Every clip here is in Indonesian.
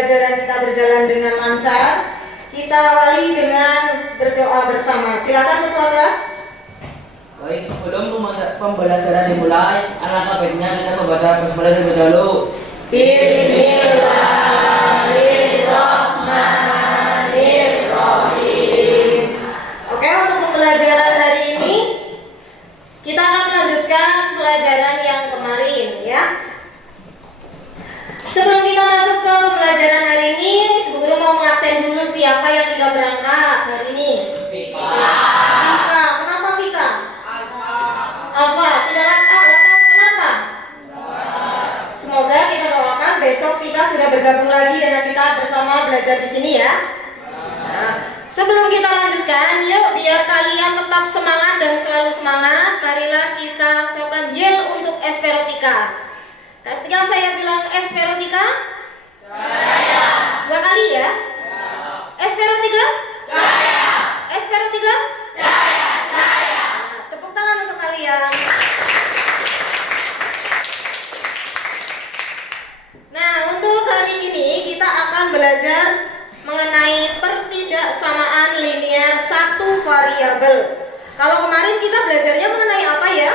pembelajaran kita berjalan dengan lancar, kita awali dengan berdoa bersama. Silakan ketua kelas. Baik, sebelum pembelajaran dimulai, alangkah baiknya kita membaca basmalah terlebih dahulu. Bismillahirrahmanirrahim. Oke, untuk pembelajaran hari ini kita akan melanjutkan pelajaran yang kemarin, ya. Sebelum kita masuk ke pembelajaran hari ini, Ibu Guru mau mengabsen dulu siapa yang tidak berangkat hari ini. Vika. Kenapa Vika? Alfa. Tidak tahu kenapa? Semoga kita doakan besok Vika sudah bergabung lagi dengan kita bersama belajar di sini, ya. Nah, sebelum kita lanjutkan, yuk biar kalian tetap semangat dan selalu semangat, marilah kita ucapkan yel untuk Esferotika. Ketika saya bilang Esferotika, saya. Dua kali ya. Esferotika, saya. Esferotika, saya. Nah, tepuk tangan untuk kalian. Nah, untuk hari ini kita akan belajar mengenai pertidaksamaan linier satu variabel. Kalau kemarin kita belajarnya mengenai apa ya?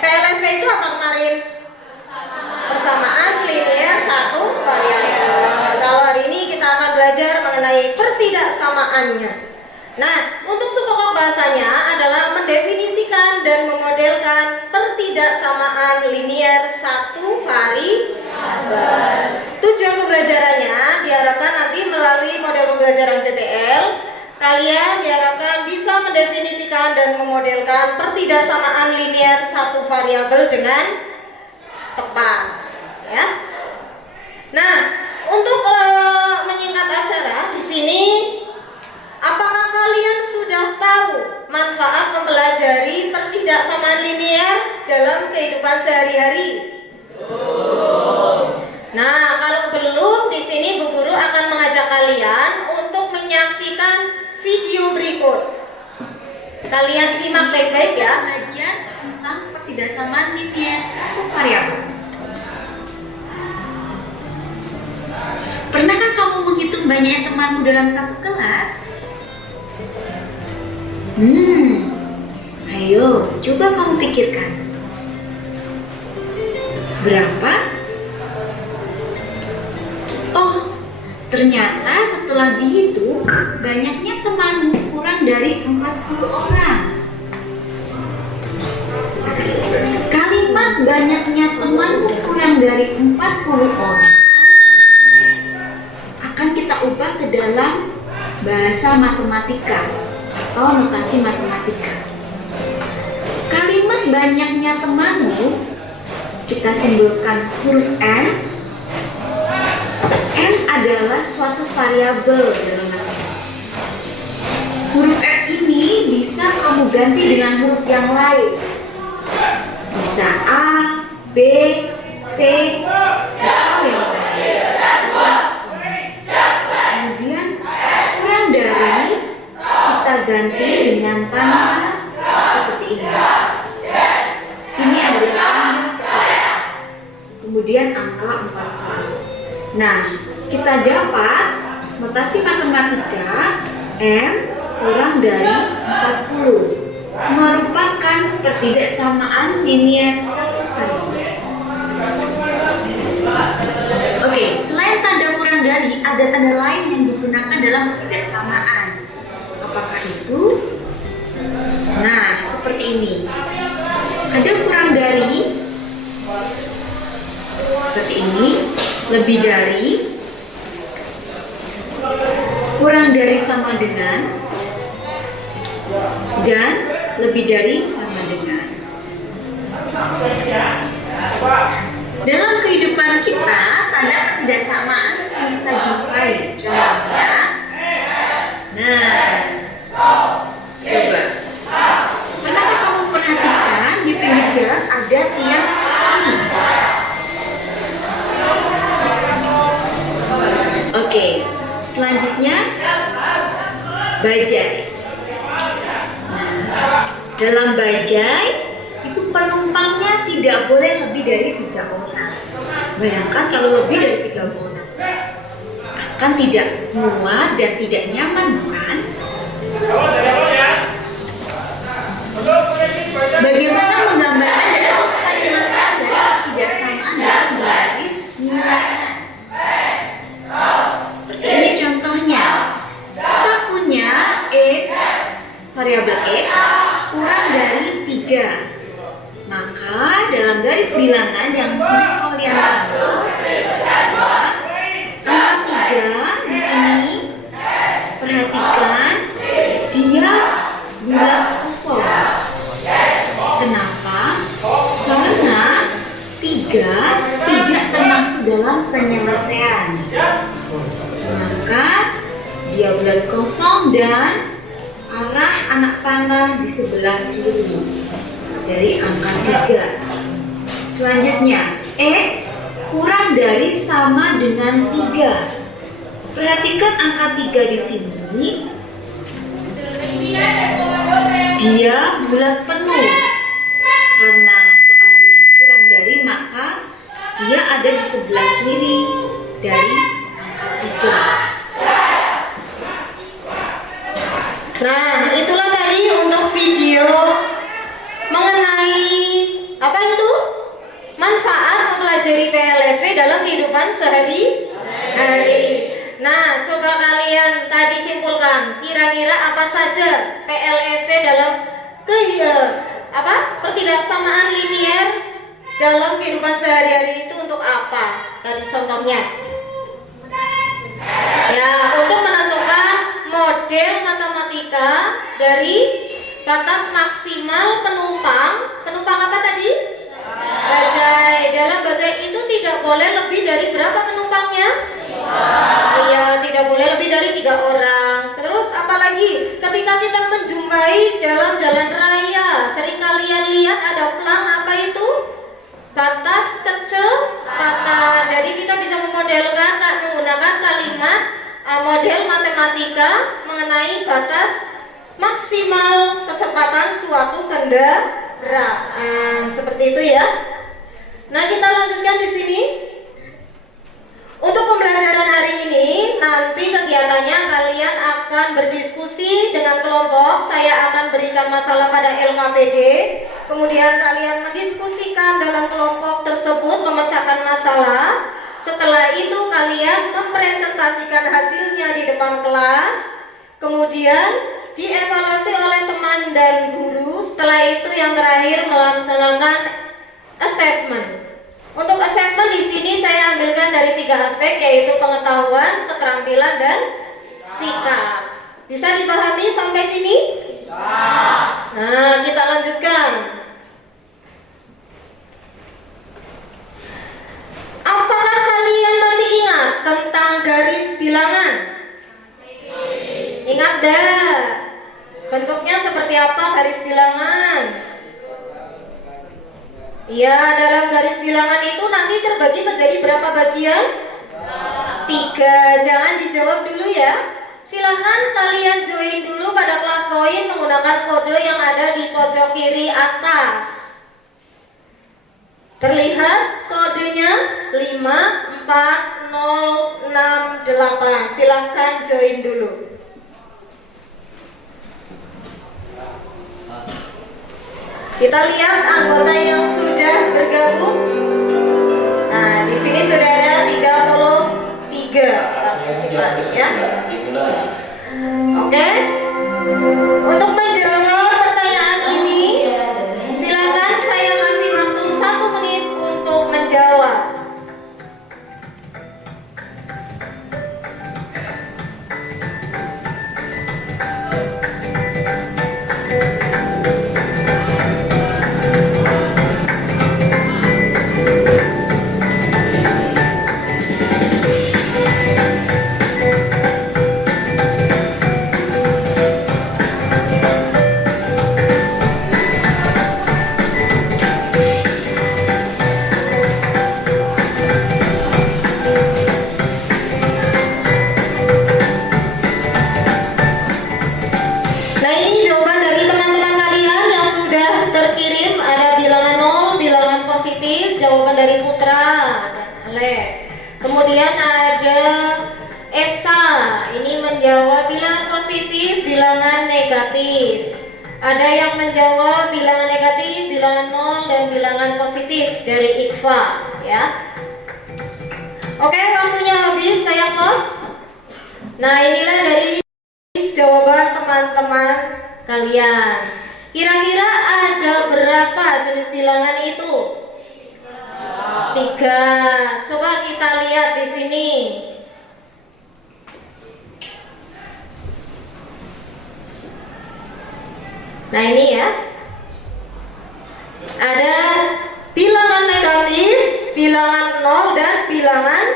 PLSV itu apa kemarin? Persamaan linier satu variabel. Kalau hari ini kita akan belajar mengenai pertidaksamaannya. Nah, untuk pokok bahasanya adalah mendefinisikan dan memodelkan pertidaksamaan linier satu variabel. Tujuan pembelajarannya diharapkan nanti melalui model pembelajaran PTL, kalian diharapkan bisa mendefinisikan dan memodelkan pertidaksamaan linier satu variabel dengan tepat, ya. Nah, untuk menyingkat acara di sini, apakah kalian sudah tahu manfaat mempelajari pertidaksamaan linier dalam kehidupan sehari-hari? Nah, kalau belum, di sini Bu Guru akan mengajak kalian untuk menyaksikan video berikut. Kalian simak baik-baik ya. Belajar tentang pertidaksamaan linier satu variabel. Pernahkah kamu menghitung banyaknya temanmu dalam satu kelas? Ayo, coba kamu pikirkan. Berapa? Oh, ternyata setelah dihitung, banyaknya temanmu kurang dari 40 orang. Kalimat banyaknya temanmu kurang dari 40 orang akan kita ubah ke dalam bahasa matematika atau notasi matematika. Kalimat banyaknya temanmu kita simbolkan huruf M. M adalah suatu variabel dalam matematika. Huruf M ini bisa kamu ganti dengan huruf yang lain. Bisa A, B, C, atau yang lain. Kemudian kurang dari kita ganti dengan tanda seperti ini. Ini adalah tanda, kemudian angka 40. Nah, kita dapat notasi matematika M kurang dari 40 merupakan pertidaksamaan linier satu variabel. Oke, selain tanda kurang dari, ada tanda lain yang digunakan dalam pertidaksamaan. Apakah itu? Nah, seperti ini. Ada kurang dari, seperti ini, lebih dari, kurang dari sama dengan, dan lebih dari sama dengan. Dalam kehidupan kita, tanda pertidaksamaan yang kita jumpai. Contohnya, nah, coba. Pernahkah kamu perhatikan di pinggir jalan ada tiang seperti ini? Oke, selanjutnya bajai. Dalam bajai itu penumpangnya tidak boleh lebih dari 3 orang. Bayangkan kalau lebih dari 3 orang. Akan tidak muat dan tidak nyaman, bukan? Bagaimana menggambarkan dalam penjelasan dari ketidaksamaan dalam garis bilangan? Seperti ini contohnya. Kita punya X, variabel X kurang dari 3. Maka dalam garis bilangan yang sudah kalian tahu, angka 3 di sini, perhatikan dia bulat kosong. Kenapa? Karena 3 tidak termasuk dalam penyelesaian. Maka dia bulat kosong dan arah anak panah di sebelah kiri dari angka 3. Selanjutnya, X kurang dari sama dengan 3. Perhatikan angka 3 di sini. Dia bulat penuh. Karena soalnya kurang dari, maka dia ada di sebelah kiri dari angka 3. Nah, itulah tadi untuk video mengenai apa itu? Manfaat mempelajari PLSV dalam kehidupan sehari-hari. Nah, coba kalian tadi simpulkan kira-kira apa saja PLSV dalam pertidaksamaan linier dalam kehidupan sehari-hari itu untuk apa? Tadi contohnya. Ya, untuk menentukan model matematika dari batas maksimal penumpang apa tadi? Bajai. Dalam bajai itu tidak boleh lebih dari berapa penumpangnya? Iya, tidak boleh lebih dari 3 orang. Terus apalagi ketika kita menjumpai dalam jalan raya, sering kalian lihat ada pelang apa itu? Batas kecepatan. Jadi kita bisa memodelkan menggunakan kalimat model matematika mengenai batas maksimal kecepatan suatu kendaraan. Seperti itu ya. Nah, kita lanjutkan di sini. Untuk pembelajaran hari ini, nanti kegiatannya kalian akan berdiskusi dengan kelompok. Saya akan berikan masalah pada LKPD. Kemudian kalian mendiskusikan dalam kelompok tersebut, memecahkan masalah. Setelah itu kalian mempresentasikan hasilnya di depan kelas. Kemudian dievaluasi oleh teman dan guru. Setelah itu yang terakhir melaksanakan assessment. Untuk assessment di sini saya ambilkan dari 3 aspek, yaitu pengetahuan, keterampilan, dan sikap. Bisa dipahami sampai sini? Bisa. Nah, kita lanjutkan. Apakah kalian masih ingat tentang garis bilangan? Ingat dah. Bentuknya seperti apa garis bilangan? Ya, dalam garis bilangan itu nanti terbagi menjadi berapa bagian? 3. Jangan dijawab dulu ya. Silahkan kalian join dulu pada kelas poin menggunakan kode yang ada di pojok kiri atas. Terlihat kodenya 54068. Silahkan join dulu. Kita lihat anggota yang sudah bergabung. Nah, di sini sudah ada 33 ya. Oke. Untuk menjawab pertanyaan ini, silakan saya kasih waktu 1 menit untuk menjawab. Kemudian ada Esa, ini menjawab bilangan positif, bilangan negatif. Ada yang menjawab bilangan negatif, bilangan nol, dan bilangan positif dari IKFA, ya. Oke, waktunya habis, saya close. Nah, inilah dari jawaban teman-teman kalian. Kira-kira ada berapa jenis bilangan itu? 3. Coba kita lihat di sini. Nah, ini ya. Ada bilangan negatif, bilangan nol, dan bilangan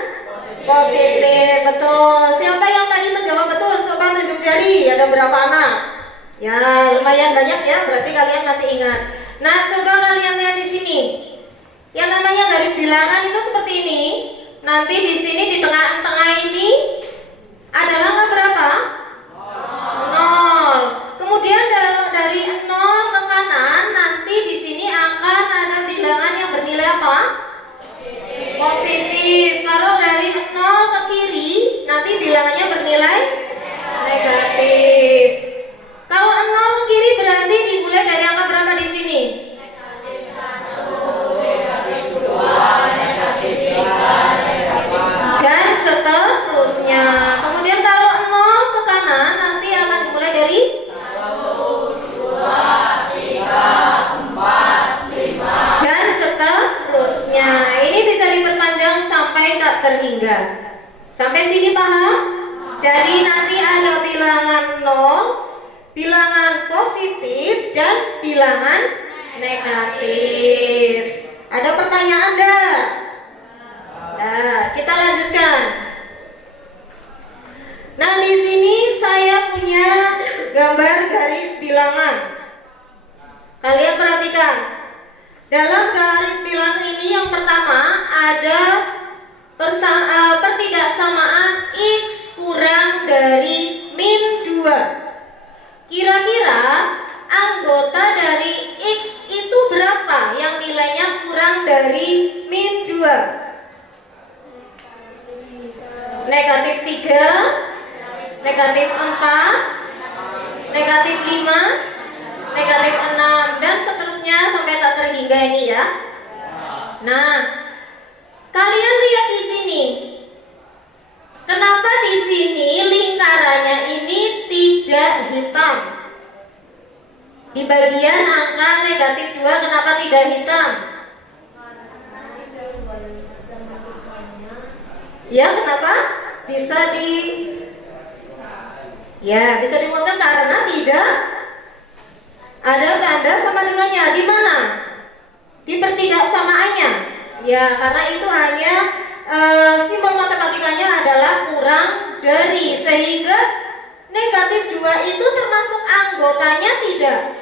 positif. Betul. Siapa yang tadi menjawab betul? Coba tunjuk jari. Ada berapa anak? Ya, lumayan banyak ya. Berarti kalian masih ingat. Nah, coba kalian lihat di sini. Yang namanya garis bilangan itu seperti ini. Nanti di sini di tengah-tengah ini adalah angka berapa? 0. Kemudian dari 0 ke kanan nanti di sini akan ada bilangan yang bernilai apa? Positif. Kalau dari 0 ke kiri nanti bilangannya bernilai negatif. Kalau 0 ke kiri berarti dimulai dari angka berapa di sini? Dan seterusnya. Kemudian kalau 0 ke kanan nanti akan dimulai dari 5 dan seterusnya. Ini bisa diperpanjang sampai tak terhingga. Sampai sini paham? Jadi nanti ada bilangan 0, bilangan positif, dan bilangan negatif. Ada pertanyaan enggak? Nah, kita lanjutkan. Nah, di sini saya punya gambar garis bilangan. Kalian perhatikan. Dalam garis bilangan ini yang pertama ada pertidaksamaan X kurang dari min 2. Kira-kira anggota dari X itu berapa yang nilainya kurang dari min 2? Negatif 3, negatif 4, negatif 5, negatif 6, dan seterusnya sampai tak terhingga ini ya. Nah, kalian lihat di sini. Kenapa di sini lingkarannya ini tidak hitam? Di bagian angka negatif 2 kenapa tidak hitam? Ya, kenapa? Bisa dimulakan karena tidak ada tanda sama dengannya. Di mana? Di pertidaksamaannya. Ya, karena itu hanya simbol matematikanya adalah kurang dari, sehingga negatif 2 itu termasuk anggotanya tidak.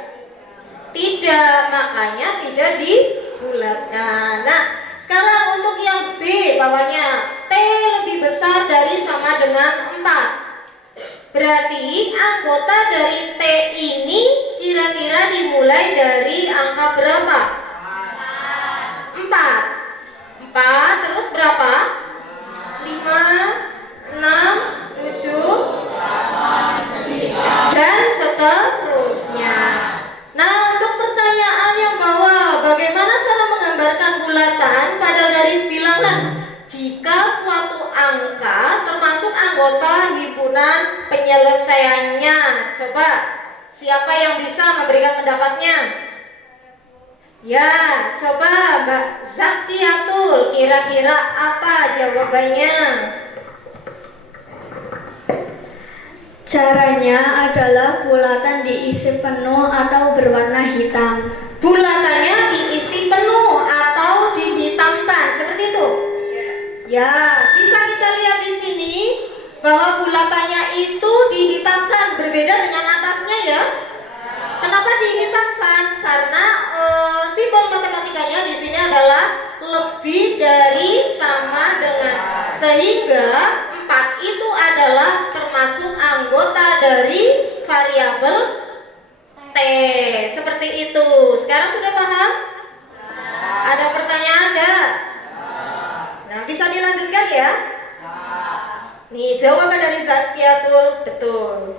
Tidak, makanya tidak dibulatkan. Nah, sekarang untuk yang B bawahnya, T lebih besar dari sama dengan 4. Berarti anggota dari T ini kira-kira dimulai dari angka berapa? 4. Terus berapa? 5, 6, 7, dan seterusnya. Nah, untuk pertanyaan yang bawah, bagaimana cara menggambarkan bulatan pada garis bilangan jika suatu angka termasuk anggota himpunan penyelesaiannya? Coba, siapa yang bisa memberikan pendapatnya? Ya, coba Mbak Zakiatul, kira-kira apa jawabannya? Caranya adalah bulatan diisi penuh atau berwarna hitam. Bulatannya diisi penuh atau dihitamkan, seperti itu? Ya, bisa kita lihat di sini bahwa bulatannya itu dihitamkan, berbeda dengan atasnya ya. Kenapa dihitamkan? Karena simbol matematikanya di sini adalah lebih dari sama dengan, sehingga 4 itu adalah termasuk anggota dari variabel T. Seperti itu. Sekarang sudah paham? Ada pertanyaan enggak? Nah, bisa dilanjutkan ya. Nih, jawaban dari Zakiatul betul.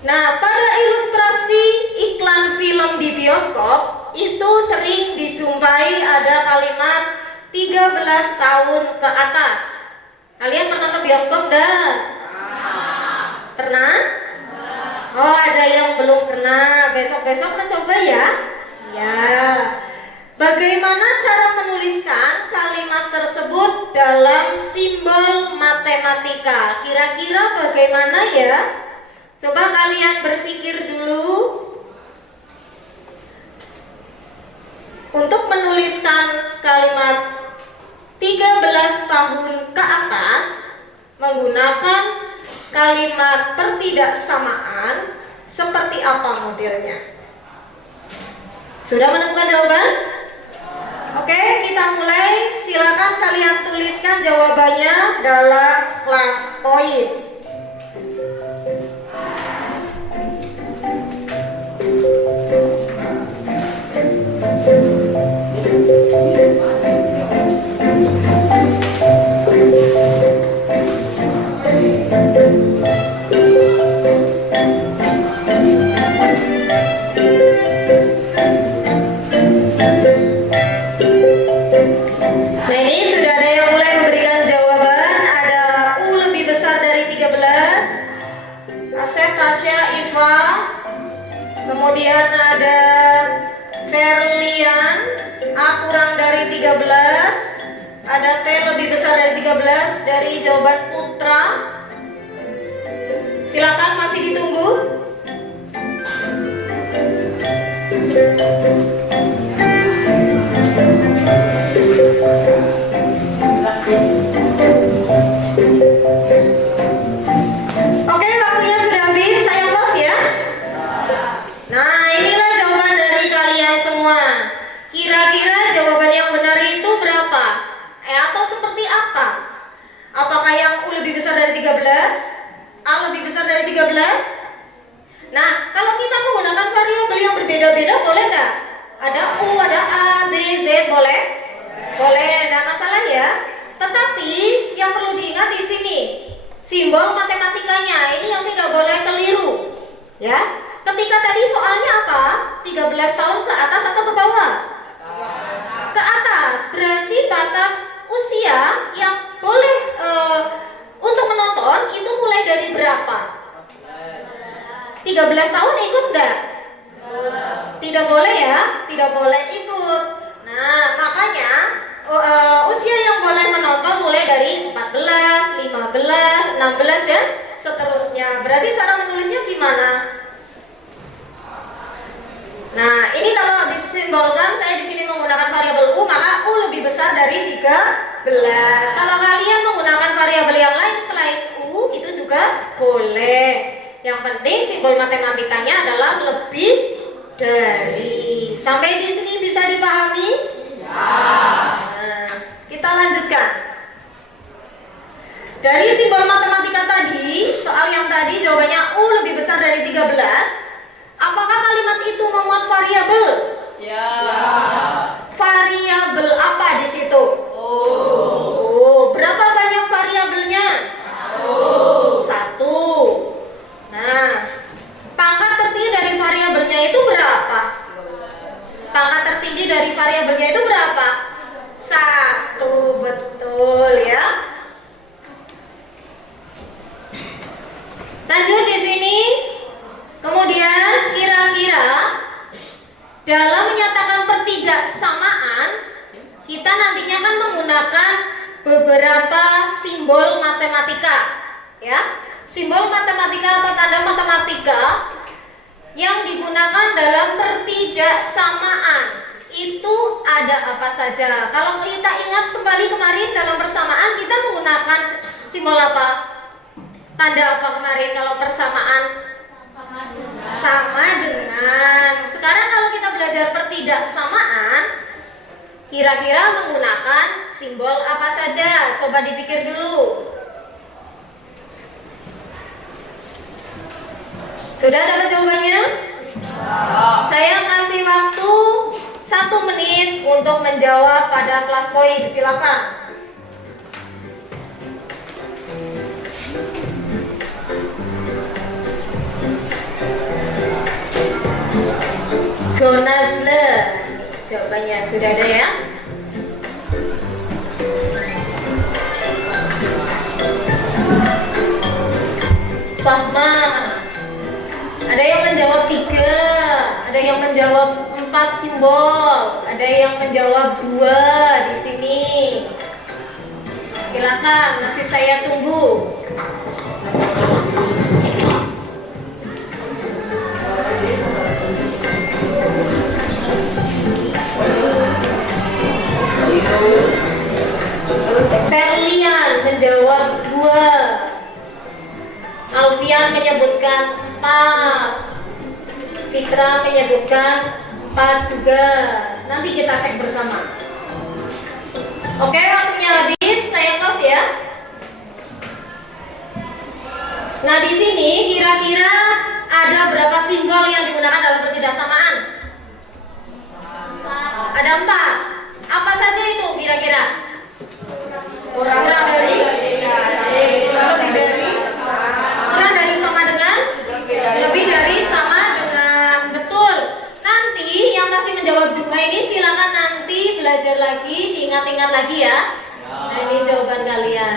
Nah, pada ilustrasi iklan film di bioskop itu sering dijumpai ada kalimat 13 tahun ke atas. Kalian pernah ke bioskop dah? Pernah? Oh, ada yang belum pernah. Besok-besok mencoba ya? Ya. Bagaimana cara menuliskan kalimat tersebut dalam simbol matematika? Kira-kira bagaimana ya? Coba kalian berpikir dulu. Untuk menuliskan kalimat 13 tahun ke atas menggunakan kalimat pertidaksamaan, seperti apa modelnya? Sudah menemukan jawaban? Oke, kita mulai. Silakan kalian tuliskan jawabannya dalam kelas poin. Nah, ini sudah ada yang mulai memberikan jawaban. Ada U lebih besar dari 13, Asep, Tasya, Iva. Kemudian ada Ferlian, A kurang dari 13. Ada T lebih besar dari 13 dari jawaban Putra. Silakan, masih ditunggu. Oke, waktunya sudah habis. Saya close ya. Nah, inilah jawaban dari kalian semua. Kira-kira jawaban yang benar itu berapa? Atau seperti apa? Apakah yang U lebih besar dari 13? A lebih besar dari 13? Nah, kalau kita menggunakan variabel yang berbeda-beda, boleh nggak? Ada U, ada A, B, Z, boleh? Boleh, nggak masalah ya. Tetapi yang perlu diingat di sini, simbol matematikanya ini yang tidak boleh keliru. Ya, ketika tadi soalnya apa? 13 tahun ke atas atau ke bawah? Ke atas, berarti batas usia yang boleh untuk menonton itu mulai dari berapa? 13 tahun ikut nggak? Tidak boleh ya, tidak boleh ikut. Nah, makanya usia yang boleh menonton mulai dari 14, 15, 16 dan seterusnya. Berarti cara menulisnya gimana? Nah, ini kalau disimbolkan, saya di sini menggunakan variabel U, maka U lebih besar dari 13. Kalau kalian menggunakan variabel yang lain selain U, itu juga boleh. Yang penting simbol matematikanya adalah lebih dari. Sampai di sini bisa dipahami? Nah, kita lanjutkan. Dari simbol matematika tadi, soal yang tadi jawabannya U lebih besar dari 13. Apakah kalimat itu memuat variabel? Ya. Variabel apa di situ? Oh, berapa banyak variabelnya? Satu. Nah, pangkat tertinggi dari variabelnya itu berapa? Pangkat tertinggi dari variabelnya itu berapa? 1, betul ya. Lanjut di sini. Kemudian kira-kira dalam menyatakan pertidaksamaan kita nantinya kan menggunakan beberapa simbol matematika, ya. Simbol matematika atau tanda matematika yang digunakan dalam pertidaksamaan itu ada apa saja? Kalau kita ingat kembali kemarin dalam persamaan kita menggunakan simbol apa? Tanda apa kemarin kalau persamaan? Sama dengan. Sekarang kalau kita belajar pertidaksamaan, kira-kira menggunakan simbol apa saja? Coba dipikir dulu. Sudah dapat jawabannya? Saya kasih waktu 1 menit untuk menjawab pada kelas poin. Silakan. Gonazle. Jawabannya sudah ada ya. Fahma. Ada yang menjawab 3, ada yang menjawab 4 simbol, ada yang menjawab 2 di sini. Silakan, masih saya tunggu. Ferlian menjawab 2, Alfian menyebutkan 4, Fitra menyebutkan 4 juga. Nanti kita cek bersama. Oke, waktunya habis, saya close ya. Nah, di sini kira-kira ada berapa simbol yang digunakan dalam pertidaksamaan? Ada 4. Apa saja itu kira-kira? Kurang dari, kurang dari sama dengan, lebih dari sama dengan, betul. Nanti yang masih menjawab 2 ini silakan nanti belajar lagi, diingat-ingat lagi ya. Nah, ini jawaban kalian.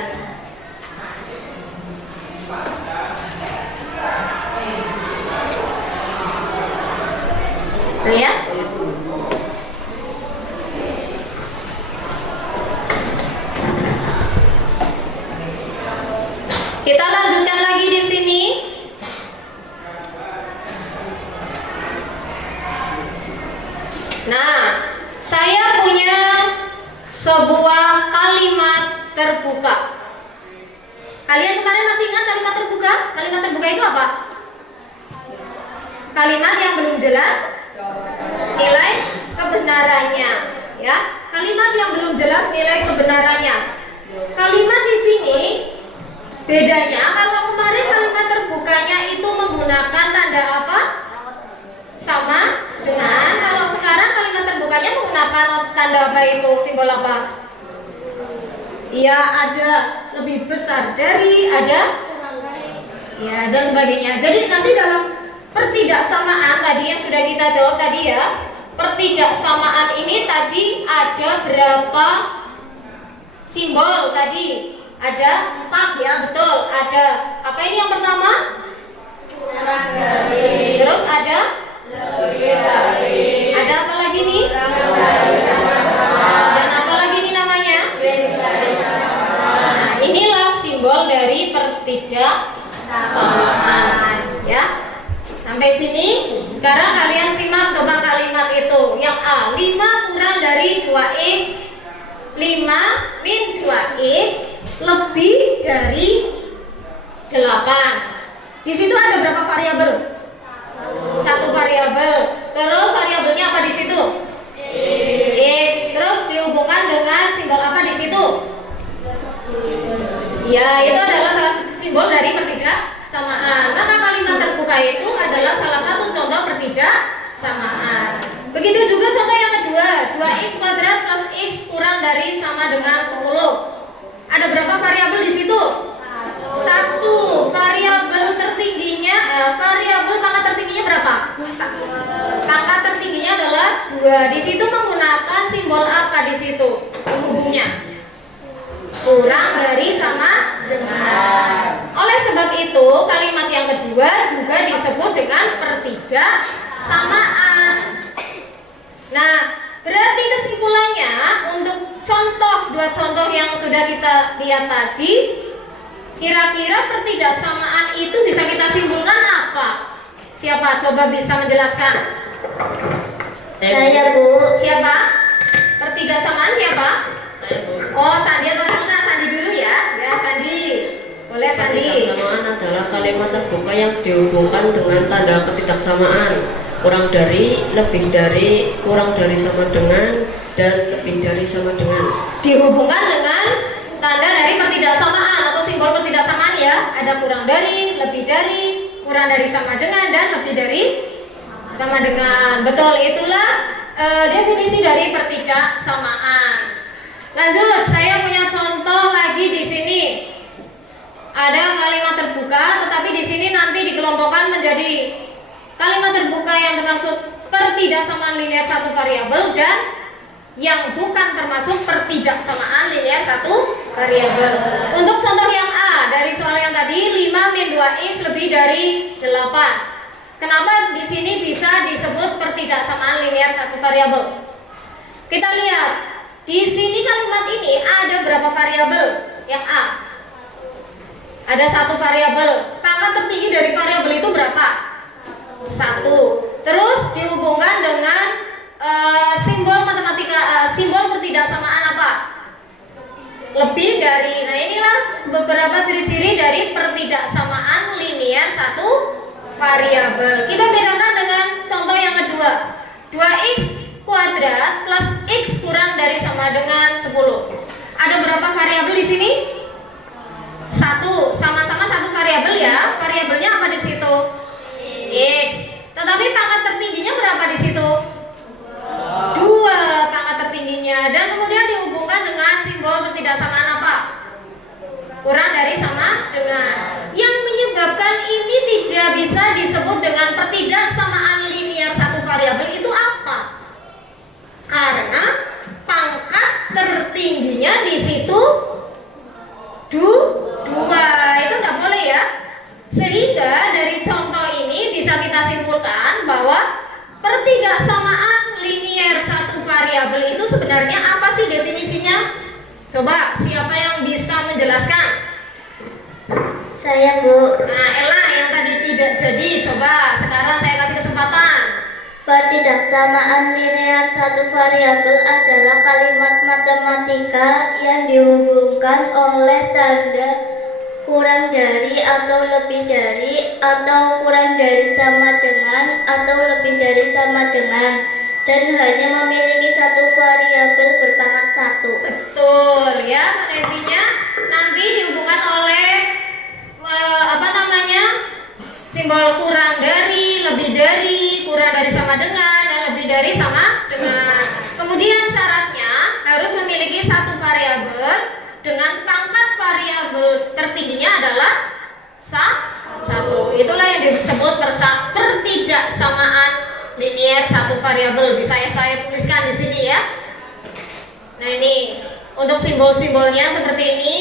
Nah ya. Kita lanjutkan lagi di sini. Nah, saya punya sebuah kalimat terbuka. Kalian kemarin masih ingat kalimat terbuka? Kalimat terbuka itu apa? Kalimat yang belum jelas nilai kebenarannya, ya. Kalimat yang belum jelas nilai kebenarannya. Kalimat di sini bedanya, kalau kemarin kalimat terbukanya itu menggunakan tanda apa? Sama dengan. Kalau sekarang kalimat terbukanya menggunakan tanda apa itu? Simbol apa? Ya, ada lebih besar dari, ada ya, dan sebagainya. Jadi nanti dalam pertidaksamaan tadi yang sudah kita jawab tadi ya, pertidaksamaan ini tadi ada berapa simbol tadi? Ada 4 ya, betul. Ada apa ini yang pertama? Kurang dari. Terus ada? Lebih dari. Ada apa lagi nih? Kurang dari sama-sama. Dan apa lagi nih namanya? Lebih dari sama-sama. Nah, inilah simbol dari pertidaksamaan ya. Sampai sini. Sekarang kalian simak coba kalimat itu. Yang A, 5 kurang dari 2x, 5 min 2x lebih dari 8. Di situ ada berapa variabel? Satu variabel. Terus variabelnya apa di situ? X. Terus dihubungkan dengan simbol apa di situ? Ya, itu adalah salah satu simbol dari pertidaksamaan. Maka kalimat terbuka itu adalah salah satu contoh pertidaksamaan. Begitu juga contoh yang kedua, 2x kuadrat plus x kurang dari sama dengan 10. Ada berapa variabel di situ? Satu. Variabel tertingginya, variabel pangkat tertingginya berapa? Pangkat tertingginya adalah 2. Di situ menggunakan simbol apa di situ? Penghubungnya kurang dari sama dengan. Oleh sebab itu, kalimat yang kedua juga disebut dengan pertidaksamaan. Nah, berarti kesimpulannya untuk dua contoh yang sudah kita lihat tadi, kira-kira pertidaksamaan itu bisa kita simpulkan apa? Siapa coba bisa menjelaskan? Saya, Bu. Siapa? Pertidaksamaan siapa? Saya, Bu. Oh, Sandi atau Nina? Sandi dulu ya. Ya, Sandi. Boleh, Sandi. Pertidaksamaan adalah kalimat terbuka yang dihubungkan dengan tanda ketidaksamaan. Kurang dari, lebih dari, kurang dari sama dengan, dan lebih dari sama dengan. Dihubungkan dengan tanda dari pertidaksamaan atau simbol pertidaksamaan ya. Ada kurang dari, lebih dari, kurang dari sama dengan, dan lebih dari sama dengan. Betul, itulah definisi dari pertidaksamaan. Lanjut, saya punya contoh lagi di sini. Ada kalimat terbuka, tetapi di sini nanti dikelompokkan menjadi kalimat terbuka yang bermaksud pertidaksamaan linear satu variabel dan yang bukan termasuk pertidaksamaan linear satu variabel. Untuk contoh yang A dari soal yang tadi 5 min 2x lebih dari 8. Kenapa di sini bisa disebut pertidaksamaan linear satu variabel? Kita lihat di sini kalimat ini ada berapa variabel? Yang A ada satu variabel. Pangkat tertinggi dari variabel itu berapa? 1. Terus dihubungkan dengan simbol matematika, simbol pertidaksamaan apa? Lebih dari. Nah, inilah beberapa ciri-ciri dari pertidaksamaan linear satu variabel. Kita bedakan dengan contoh yang kedua. 2x kuadrat plus x kurang dari sama dengan 10. Ada berapa variabel di sini? 1. Sama-sama satu variabel ya. Variabelnya apa di situ? X. Tetapi pangkat tertingginya berapa di situ? 2 pangkat tertingginya. Dan kemudian dihubungkan dengan simbol pertidaksamaan apa? Kurang dari sama dengan. Yang menyebabkan ini tidak bisa disebut dengan pertidaksamaan linear satu variabel itu apa? Karena pangkat tertingginya di situ 2. Itu tidak boleh ya. Sehingga dari contoh ini bisa kita simpulkan bahwa pertidaksamaan linear satu variabel itu sebenarnya apa sih definisinya? Coba siapa yang bisa menjelaskan? Saya, Bu. Nah, Ella yang tadi tidak jadi, coba sekarang saya kasih kesempatan. Pertidaksamaan linear satu variabel adalah kalimat matematika yang dihubungkan oleh tanda kurang dari atau lebih dari atau kurang dari sama dengan atau lebih dari sama dengan dan hanya memiliki satu variabel berpangkat 1. Betul ya, intinya nanti dihubungkan oleh simbol kurang dari, lebih dari, kurang dari sama dengan, dan lebih dari sama dengan. Kemudian syaratnya harus memiliki satu variabel dengan pangkat variabel tertingginya adalah 1. Itulah yang disebut pertidaksamaan linear satu variabel. Bisa saya tuliskan di sini ya. Nah, ini untuk simbol-simbolnya seperti ini.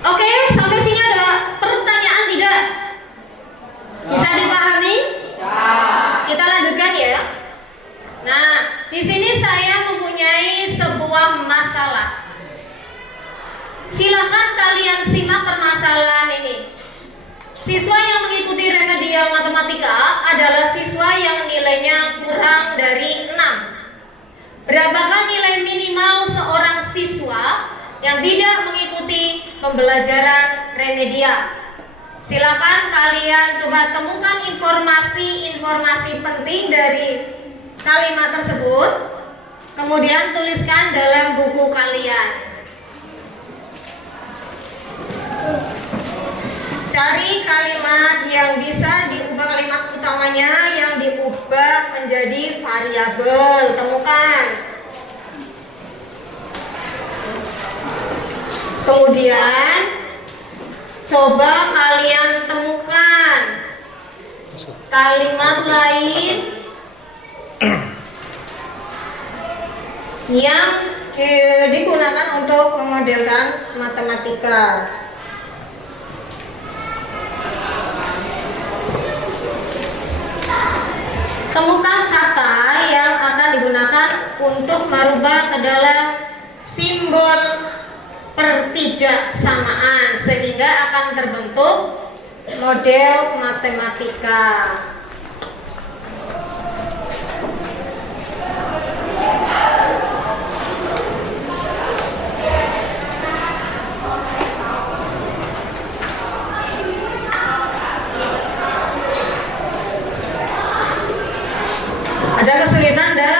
Oke, sampai sini ada pertanyaan tidak? Bisa dipahami? Bisa. Kita lanjutkan ya. Nah, di sini saya mempunyai sebuah masalah. Silakan kalian simak permasalahan ini. Siswa yang mengikuti remedial matematika adalah siswa yang nilainya kurang dari 6. Berapakah nilai minimal seorang siswa yang tidak mengikuti pembelajaran remedial? Silakan kalian coba temukan informasi-informasi penting dari kalimat tersebut, kemudian tuliskan dalam buku kalian. Cari kalimat yang bisa diubah, kalimat utamanya yang diubah menjadi variabel, temukan. Kemudian coba kalian temukan kalimat lain yang digunakan untuk memodelkan matematika. Temukan kata yang akan digunakan untuk merubah ke dalam simbol pertidaksamaan sehingga akan terbentuk model matematika. Ada kesulitan enggak?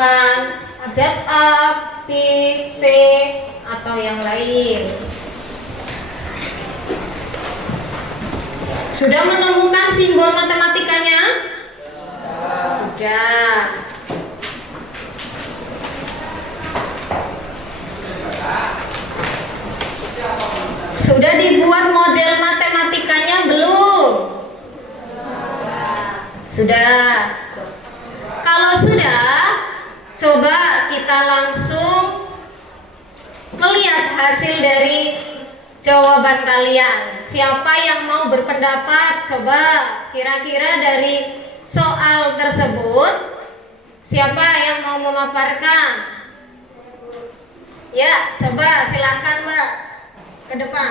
menggunakan abjad A, B, C, atau yang lain. Sudah menemukan simbol matematikanya? Sudah. Sudah dibuat model matematikanya belum? Sudah. Kalau sudah, coba kita langsung melihat hasil dari jawaban kalian. Siapa yang mau berpendapat? Coba kira-kira dari soal tersebut siapa yang mau memaparkan? Ya, coba silakan Mbak ke depan.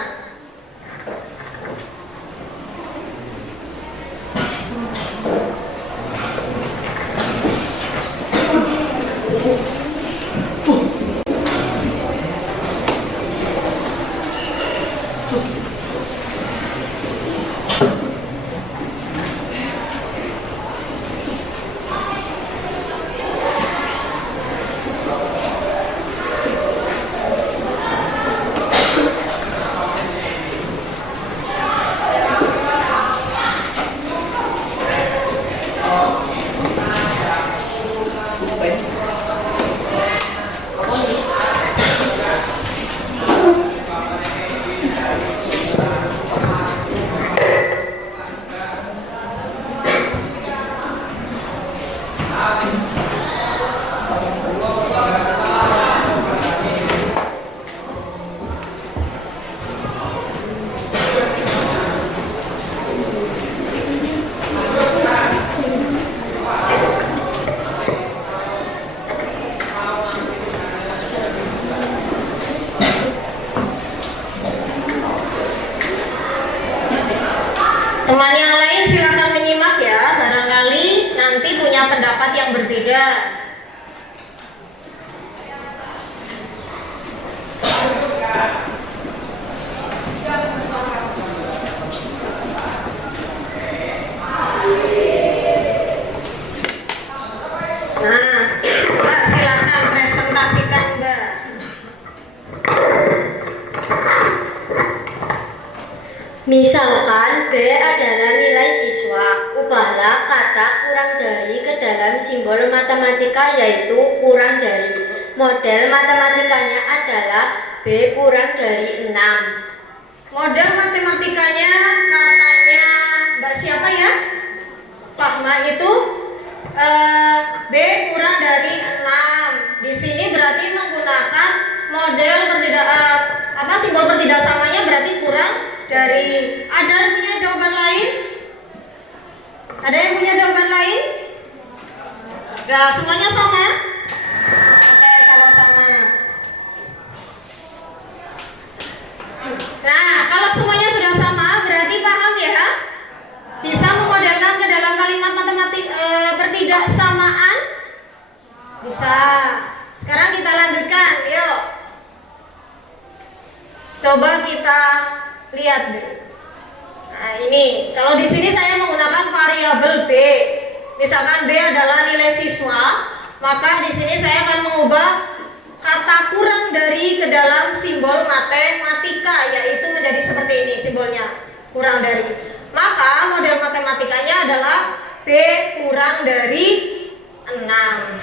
Teman yang lain silakan menyimak ya, barangkali nanti punya pendapat yang berbeda. Nah, Mbak silakan presentasikan Mbak. Misalkan B adalah nilai siswa, ubahlah kata kurang dari ke dalam simbol matematika yaitu kurang dari. Model matematikanya adalah B kurang dari 6. Model matematikanya katanya Mbak siapa ya? Fahma itu B kurang dari 6. Di sini berarti menggunakan model simbol pertidaksamanya berarti kurang dari. Ada yang punya jawaban lain? Ada yang punya jawaban lain? Enggak, semuanya sama? Oke, kalau sama. Nah, kalau semuanya sudah sama, berarti paham ya? Bisa memodelkan ke dalam kalimat matematik pertidaksamaan? Bisa. Sekarang kita lanjutkan, yuk. Coba kita lihat deh. Nah, ini kalau di sini saya menggunakan variabel B. Misalkan B adalah nilai siswa, maka di sini saya akan mengubah kata kurang dari ke dalam simbol matematika, yaitu menjadi seperti ini simbolnya, kurang dari. Maka model matematikanya adalah B kurang dari 6.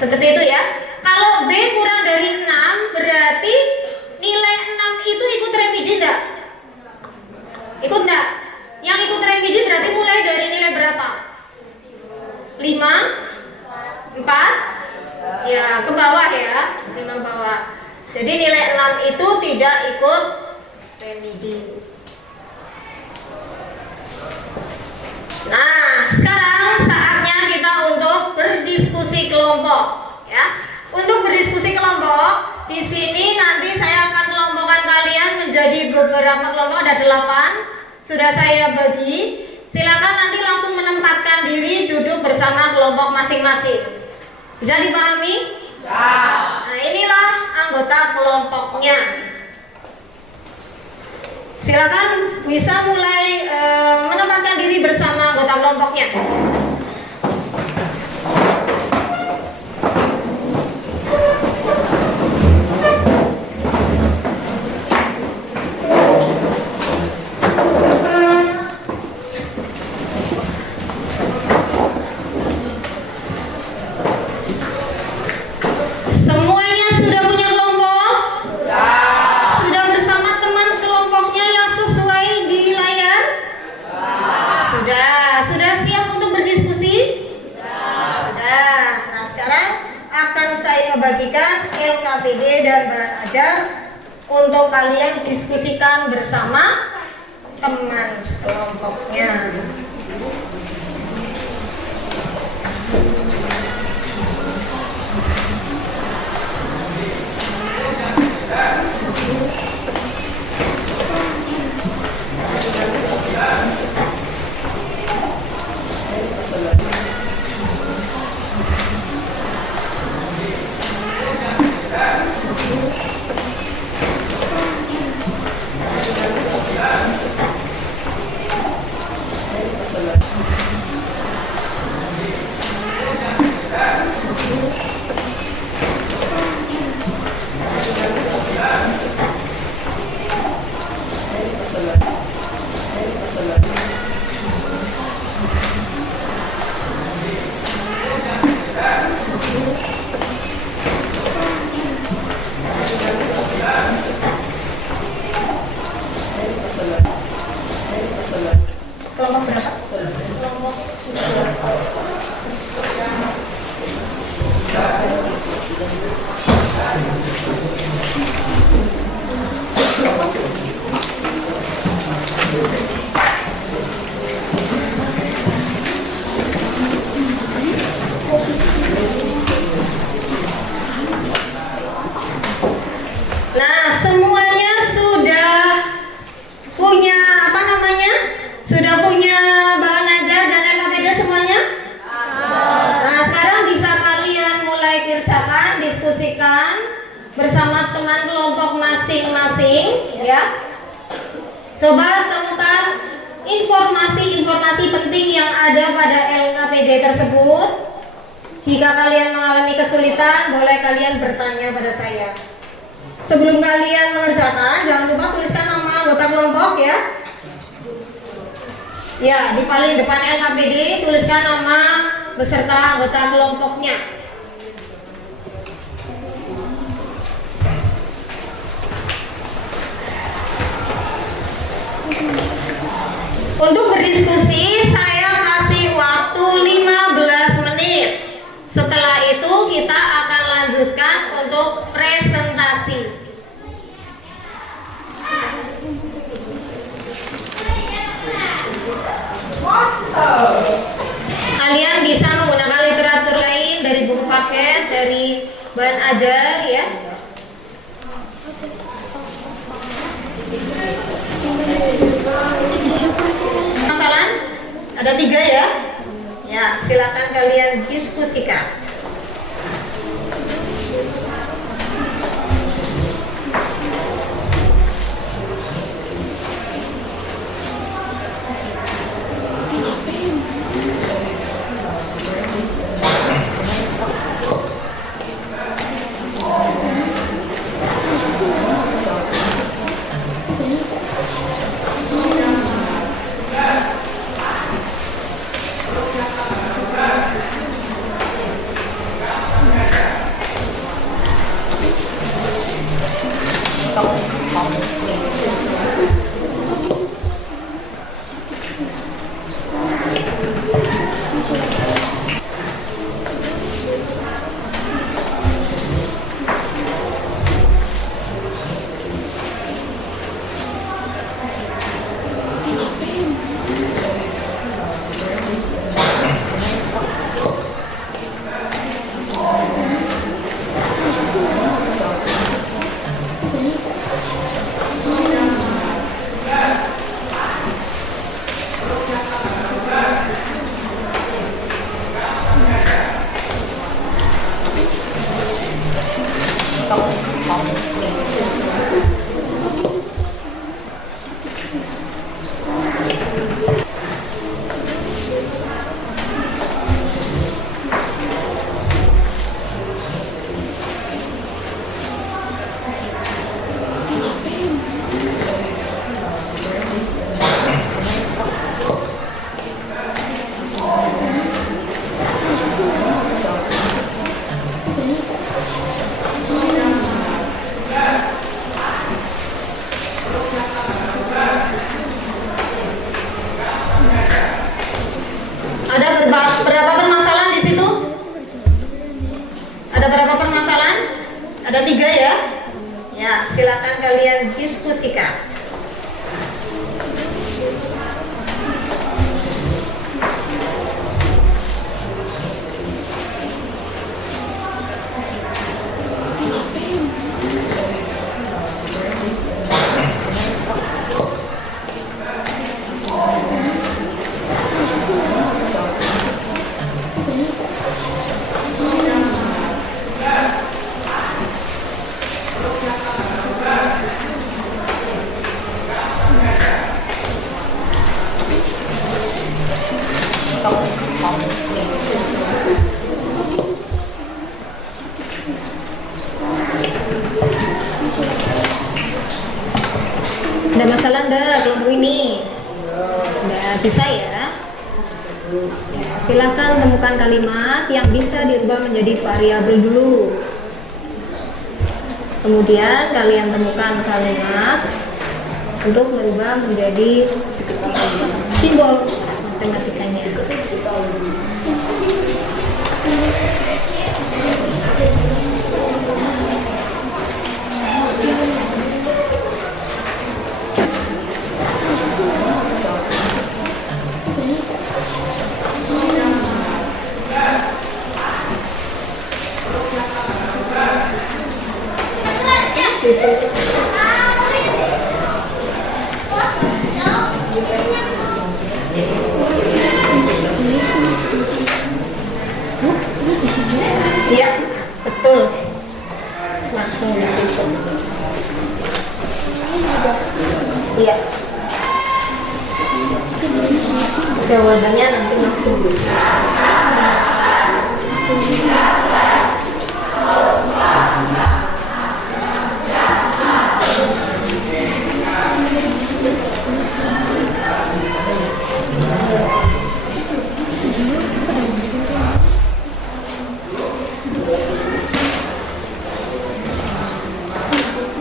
Seperti itu ya. Kalau B kurang dari 6 berarti nilai 6 itu ikut remedi enggak? Ikut enggak? Yang ikut remedi berarti mulai dari nilai berapa? 5? 4? Ya, ke bawah ya. 5 ke bawah. Jadi nilai 6 itu tidak ikut remedi. Nah, sekarang saatnya kita untuk berdiskusi kelompok, ya. Untuk berdiskusi kelompok, di sini nanti saya akan kelompokkan kalian menjadi beberapa kelompok, ada 8. Sudah saya bagi. Silakan nanti langsung menempatkan diri duduk bersama kelompok masing-masing. Bisa dipahami? Bisa. Nah, inilah anggota kelompoknya. Silakan bisa mulai menempatkan diri bersama anggota kelompoknya. Sudah siap untuk berdiskusi? Sudah. Nah, sekarang akan saya bagikan LKPD dan bahan ajar untuk kalian diskusikan bersama teman kelompoknya. Kelompok berapa? Nah, semuanya sudah punya apa namanya? Sudah punya bahan ajar dan LKPD semuanya? Nah, sekarang bisa kalian mulai kerjakan, diskusikan bersama teman kelompok masing-masing, ya. Coba temukan informasi-informasi penting yang ada pada LKPD tersebut. Jika kalian mengalami kesulitan, boleh kalian bertanya pada saya. Sebelum kalian mengerjakan, jangan lupa tuliskan nama anggota kelompok, ya. Ya, di paling depan LKPD tuliskan nama beserta anggota kelompoknya. Untuk berdiskusi, saya kasih waktu 15 menit. Setelah itu kita akan lanjutkan untuk presentasi. Kalian bisa menggunakan literatur lain dari buku paket, dari bahan ajar, ya. Masalah? Ada 3, ya? Ya, silakan kalian diskusikan. Ada berapa permasalahan di situ? Ada berapa permasalahan? Ada 3 ya? Ya, silakan kalian diskusikan. Ada masalah enggak kelompok ini? Udah bisa ya? Ya, silakan temukan kalimat yang bisa dirubah menjadi variabel dulu. Kemudian kalian temukan kalimat untuk merubah menjadi simbol matematikanya. Iya, betul. Langsung di situ. Iya. Jawabannya nanti langsung.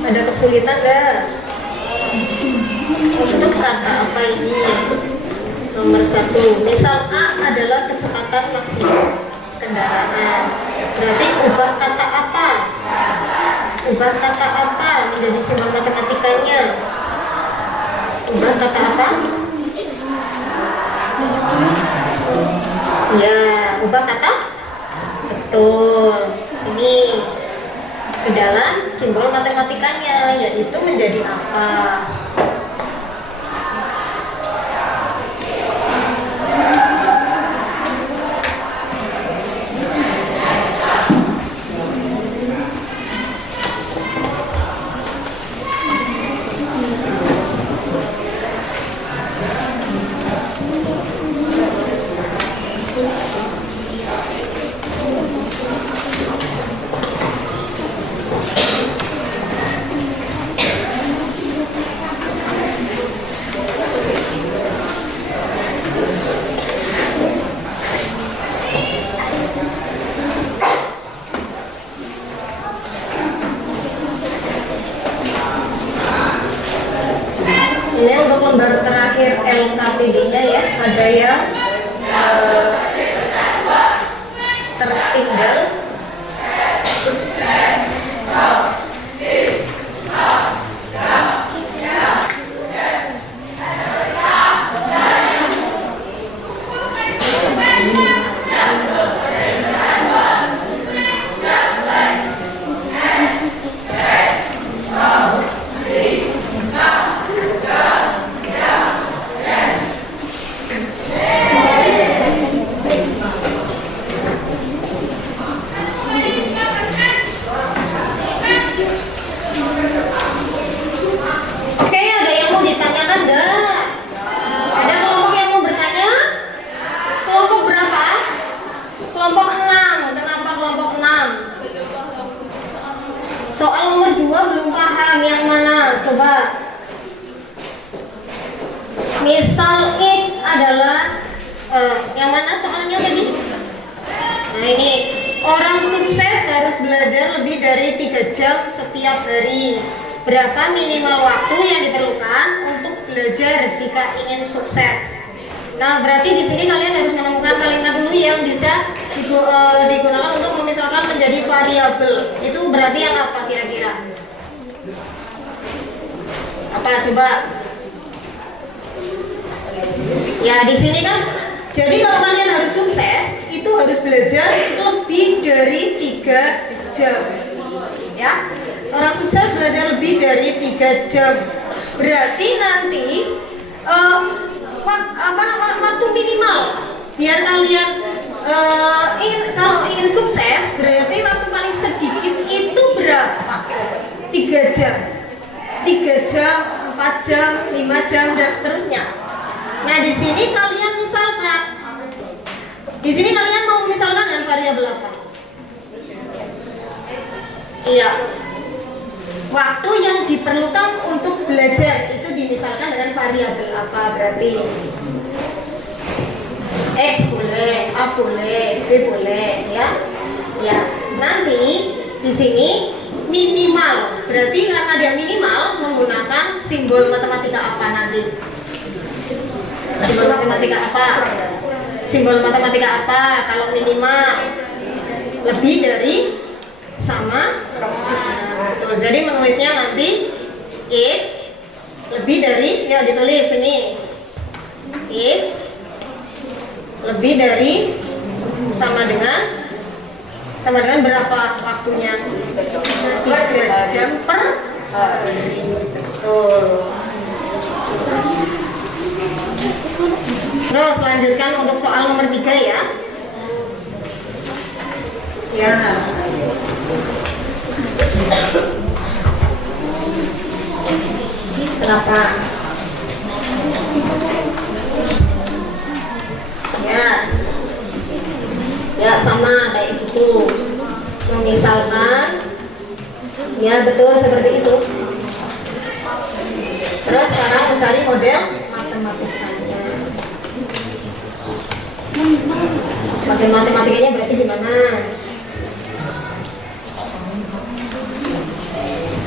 Ada kesulitan nggak? Untuk kata apa ini? Nomor 1, misal A adalah kecepatan maksimum kendaraan. Berarti ubah kata apa? Ubah kata apa menjadi simbol matematikanya? Ubah kata apa? Ya, ubah kata? Betul. Ini ke dalam simbol matematikanya, yaitu menjadi apa? Ini untuk lembar terakhir LKPD-nya ya, ada yang tertinggal. Oke, ada yang mau ditanyakan enggak? Ada kelompok yang mau bertanya? Kelompok berapa? Kelompok 6. Kenapa kelompok 6? Soal nomor 2 belum paham yang mana? Coba. Misal X adalah yang mana soalnya tadi? Nah ini, orang sukses harus belajar lebih dari 3 jam setiap hari. Berapa minimal waktu yang diperlukan untuk belajar jika ingin sukses? Nah, berarti di sini kalian harus menemukan kalimat dulu yang bisa digunakan untuk memisalkan menjadi variabel. Itu berarti yang apa kira-kira? Apa coba? Ya, di sini kan jadi kalau kalian harus sukses itu harus belajar lebih dari 3 jam. Ya. Orang sukses belajar lebih dari 3 jam. Berarti nanti waktu minimal biar kalian kalau ingin sukses berarti waktu paling sedikit itu berapa? 3 jam, 3 jam, 4 jam, 5 jam dan seterusnya. Nah di sini kalian misalkan, di sini kalian mau misalkan dengan variabel apa? Iya. Waktu yang diperlukan untuk belajar itu dimisalkan dengan variabel apa berarti? X boleh, A boleh, B boleh, ya. Ya. Nanti di sini minimal, berarti karena dia minimal menggunakan simbol matematika apa nanti? Simbol matematika apa? Simbol matematika apa? Kalau minimal lebih dari sama. Betul. Jadi menulisnya nanti X lebih dari, ya ditulis ini X lebih dari sama dengan berapa waktunya? 3 jam per hari. Betul. Terus lanjutkan untuk soal nomor 3 ya. Ya. Kenapa? Ya sama kayak gitu. Memisalkan, ya betul seperti itu. Terus sekarang mencari model matematikanya. Model matematikanya berarti gimana?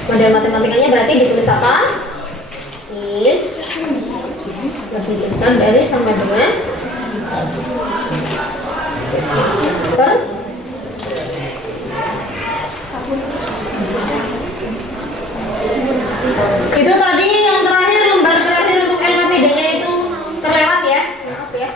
Model matematikanya berarti ditulis apa? Is lebih besar dari sama dengan per. Itu tadi yang terakhir, lembar terakhir untuk LKPD-nya itu terlewat ya. Maaf ya.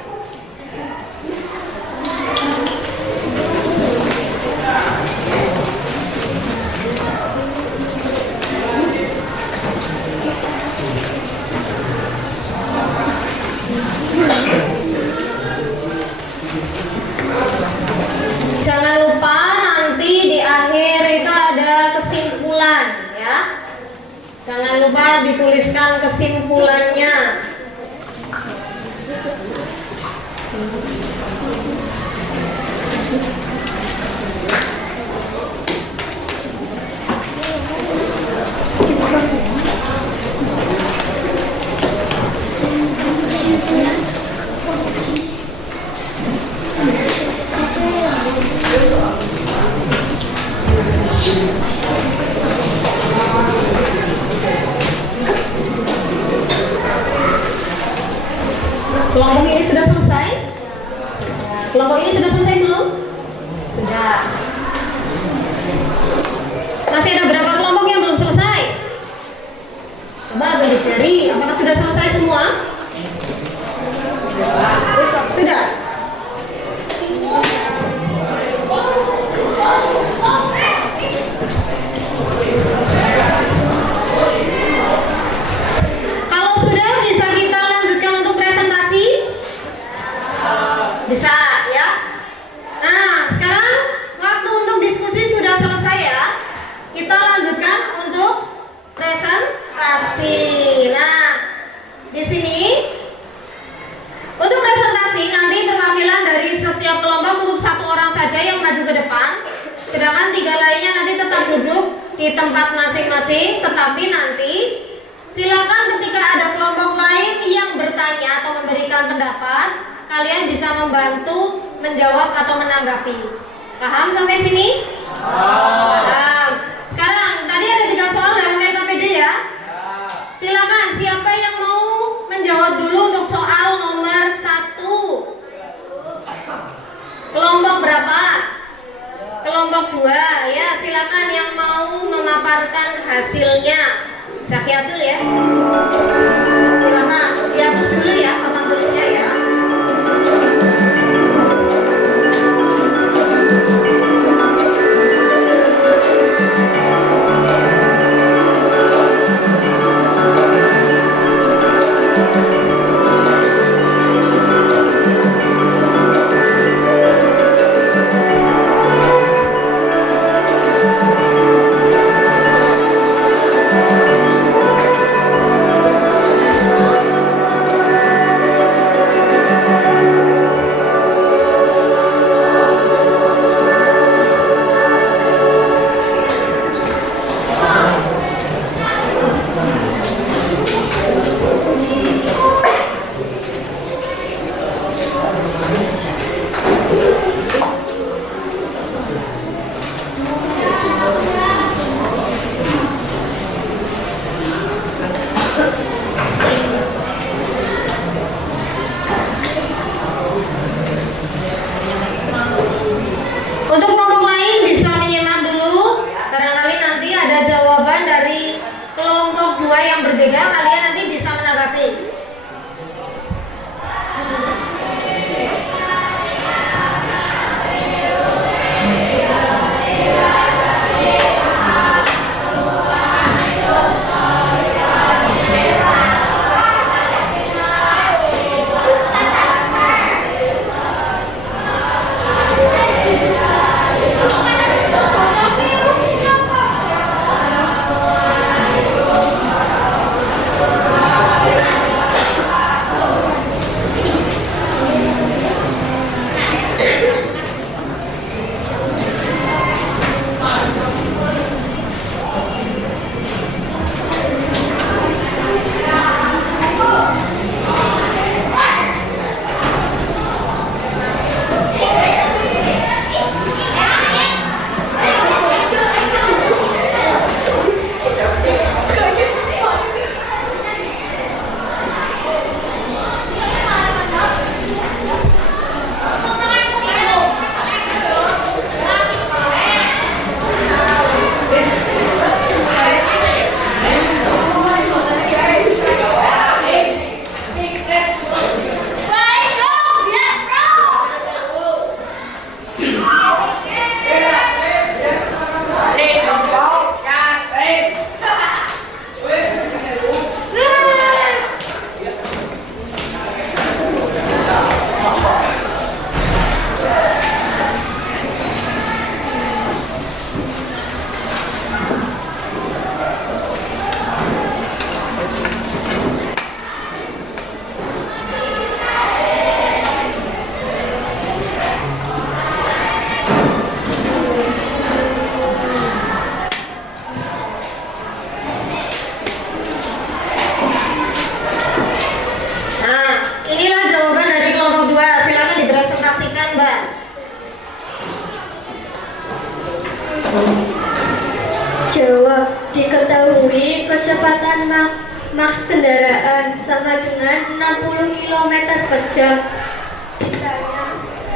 Jangan lupa nanti di akhir itu ada kesimpulan ya. Jangan lupa dituliskan kesimpulannya. Kelompok ini sudah selesai? Kelompok ini sudah selesai belum? Sudah. Masih ada berapa kelompok yang belum selesai? Coba tulis cari, apakah sudah selesai semua? Sudah. Kalau sudah, bisa kita lanjutkan untuk presentasi? Bisa ya. Nah, sekarang waktu untuk diskusi sudah selesai ya. Kita lanjutkan untuk presentasi. Nah, di sini untuk presentasi nanti perwakilan dari setiap kelompok untuk 1 orang saja yang maju ke depan. Sedangkan 3 lainnya nanti tetap duduk di tempat masing-masing. Tetapi nanti silakan ketika ada kelompok lain yang bertanya atau memberikan pendapat, kalian bisa membantu menjawab atau menanggapi. Paham sampai sini? Paham. Sekarang tadi ada 3 soal dalam LKPD ya. Silakan siapa yang mau menjawab dulu untuk soal nomor 1. maks kendaraan sama dengan 60 km per jam. Ditanya,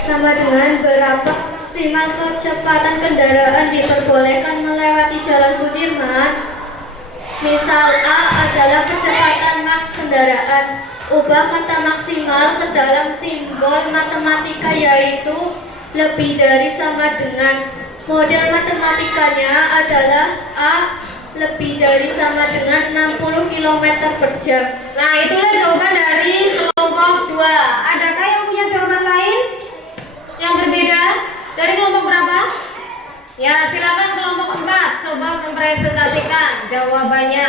sama dengan berapa maksimal kecepatan kendaraan diperbolehkan melewati Jalan Sudirman? Misal A adalah kecepatan maks kendaraan. Ubah kata maksimal ke dalam simbol matematika yaitu lebih dari sama dengan. Model matematikanya adalah A lebih dari sama dengan 60 km per jam. Nah, itulah jawaban dari kelompok 2. Adakah yang punya jawaban lain yang berbeda dari kelompok berapa? Ya, silakan kelompok 4 coba mempresentasikan jawabannya.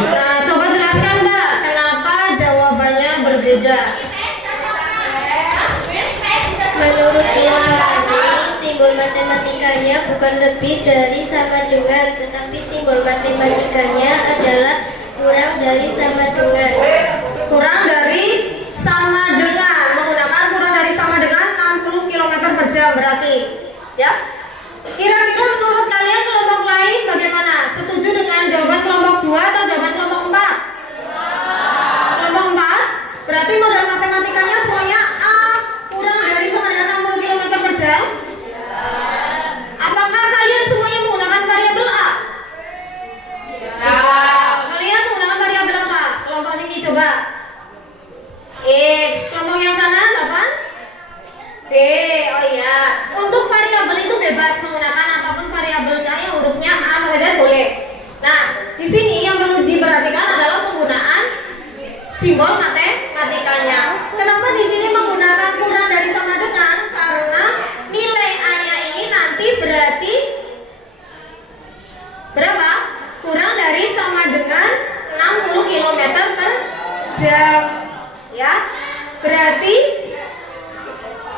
Nah, coba jelaskan Mbak, kenapa jawabannya berbeda? Menurut ilmuwan, simbol matematikanya bukan lebih dari sama dengan, tetapi simbol matematikanya adalah kurang dari sama dengan. Kurang dari sama dengan, menggunakan kurang dari sama dengan 60 km per jam berarti, ya. Kira-kira menurut kalian kelompok lain bagaimana? Setuju dengan jawaban kelompok 2 atau jawaban kelompok 4? Kelompok 4 berarti modal matematikanya semuanya A kurang dari sama dengan 60 km per jam. Apakah kalian semuanya menggunakan variabel A? Kalian menggunakan variabel apa? Kelompok ini coba. Kelompok yang kanan apa? B. Oh iya. Untuk variabel itu bebas menggunakan apapun variabelnya yang hurufnya A sampai Z boleh. Nah, di sini yang perlu diperhatikan adalah penggunaan simbol matematikanya. Kenapa di sini menggunakan kurang dari sama dengan? Karena nilai A-nya ini nanti berarti berapa? Kurang dari sama dengan 60 km per jam. Ya, berarti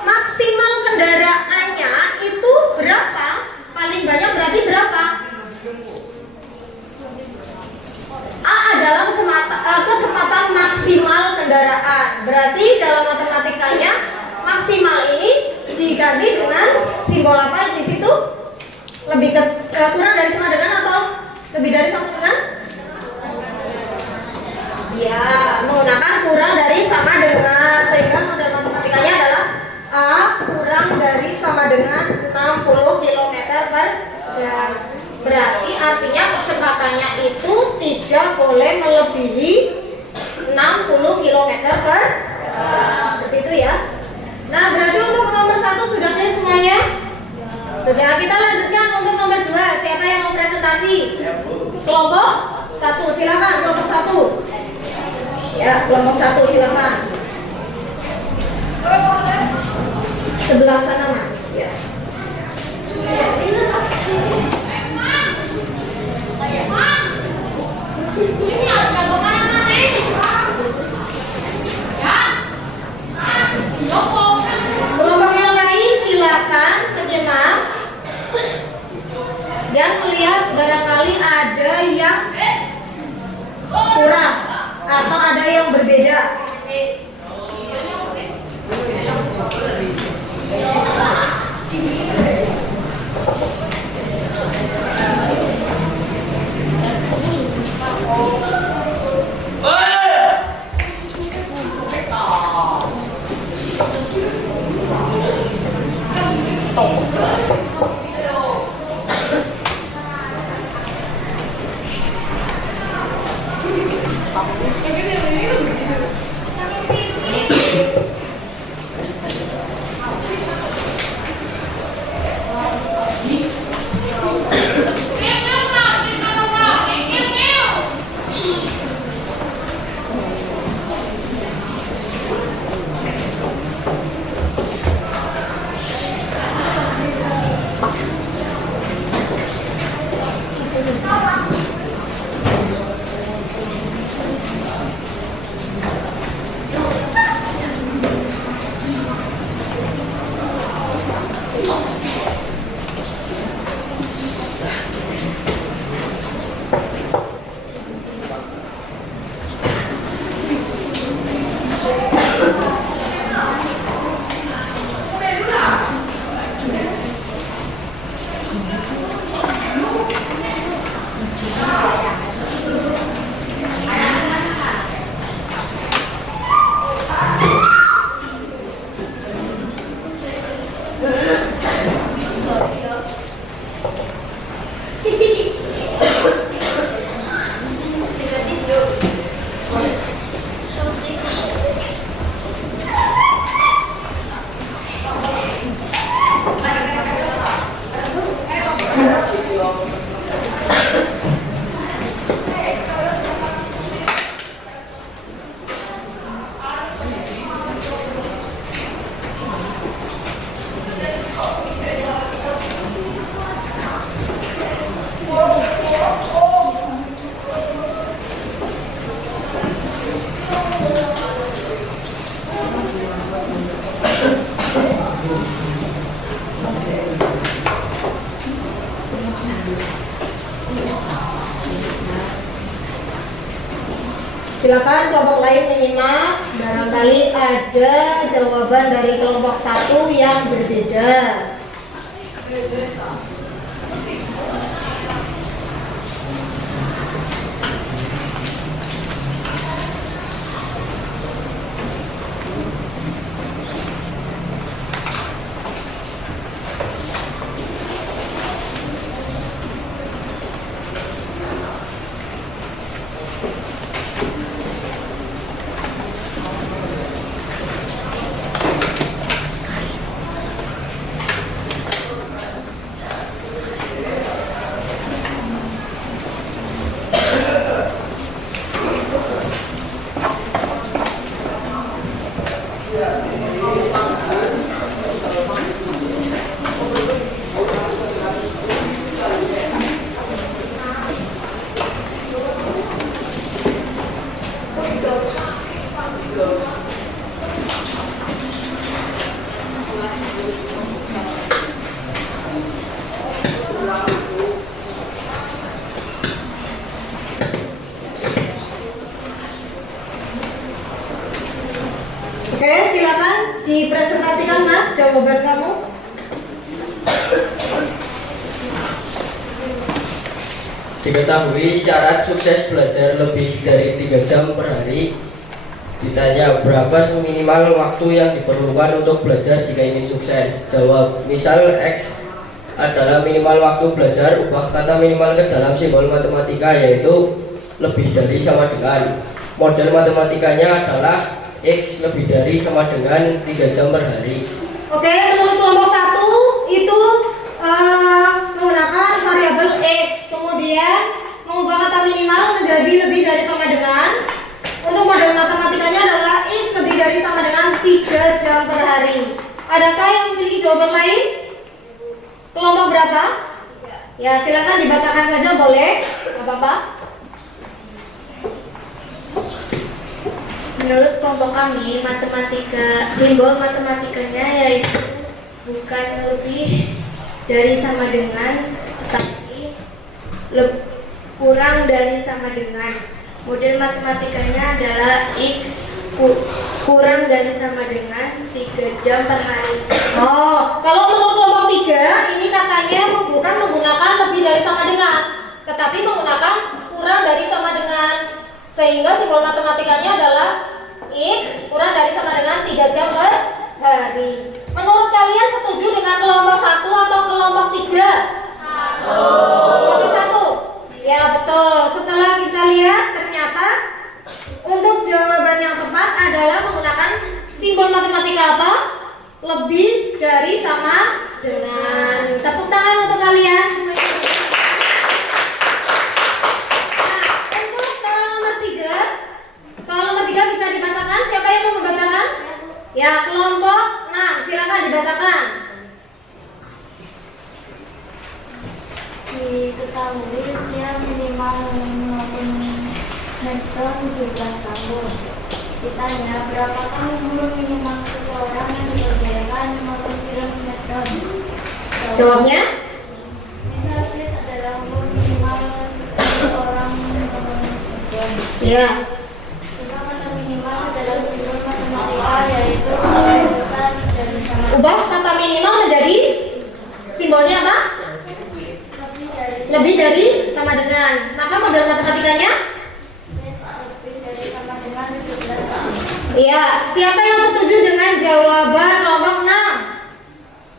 maksimal kendaraannya itu berapa? Paling banyak berarti berapa? A adalah kecepatan maksimal kendaraan. Berarti dalam matematikanya maksimal ini diganti dengan simbol apa di situ? Lebih kurang dari sama dengan atau lebih dari sama dengan? Ya, menggunakan kurang dari sama dengan, sehingga model matematikanya adalah A kurang dari sama dengan 60 km per jam. Berarti artinya kecepatannya itu tidak boleh melebihi 60 km per jam. Seperti itu ya. Nah, berarti untuk nomor 1 sudah clear semuanya? Sudah, kita lanjutkan untuk nomor 2. Siapa yang mau presentasi? Kelompok 1, silakan kelompok 1. Ya, kelompok 1 silakan. Sebelah sana Mas. Ya. Kelompok yang lain silakan menyimak dan melihat barangkali ada yang kurang atau ada yang berbeda. Silakan kelompok lain menyimak. Barangkali ada jawaban dari kelompok satu yang berbeda. Oke, silakan dipresentasikan Mas jawaban kamu. Diketahui syarat sukses belajar lebih dari 3 jam per hari. Ditanya berapa minimal waktu yang diperlukan untuk belajar jika ingin sukses. Jawab, misal X adalah minimal waktu belajar, ubah kata minimal ke dalam simbol matematika yaitu lebih dari sama dengan. Model matematikanya adalah X lebih dari sama dengan 3 jam per hari. Oke, menurut kelompok satu itu menggunakan variabel X, kemudian mengubah kata minimal menjadi lebih dari sama dengan. Untuk model matematikanya adalah X lebih dari sama dengan 3 jam per hari. Adakah yang memiliki jawaban lain? Kelompok berapa? Ya, silakan dibacakan saja boleh, nggak apa-apa. Menurut kelompok kami, simbol matematikanya yaitu bukan lebih dari sama dengan, tetapi kurang dari sama dengan. Model matematikanya adalah X kurang dari sama dengan 3 jam per hari. Oh, kalau menurut kelompok 3, ini katanya bukan menggunakan lebih dari sama dengan, tetapi menggunakan kurang dari sama dengan. Sehingga simbol matematikanya adalah X kurang dari sama dengan 3 jam per hari. Menurut kalian setuju dengan kelompok 1 atau kelompok 3? Kelompok 1. Ya betul. Setelah kita lihat ternyata untuk jawaban yang tepat adalah menggunakan simbol matematika apa? Lebih dari sama dengan. Tepuk tangan untuk kalian. Soal nomor 3 bisa dibacakan. Siapa yang mau membacakan? Ya, kelompok 6. Silakan dibacakan. Diketahui usia minimal meter 17 tahun. Ditanya berapakah umur minimal seseorang yang dikerjakan menurut meter? Jawabnya? Misal Z adalah umur minimal seseorang menurut meter. Ya. Yaitu besar dari sama Ubah kata minimal menjadi simbolnya apa? Lebih dari sama dengan. Maka model matematikanya? lebih dari sama dengan 17. Iya. Siapa yang setuju dengan jawaban kelompok 6?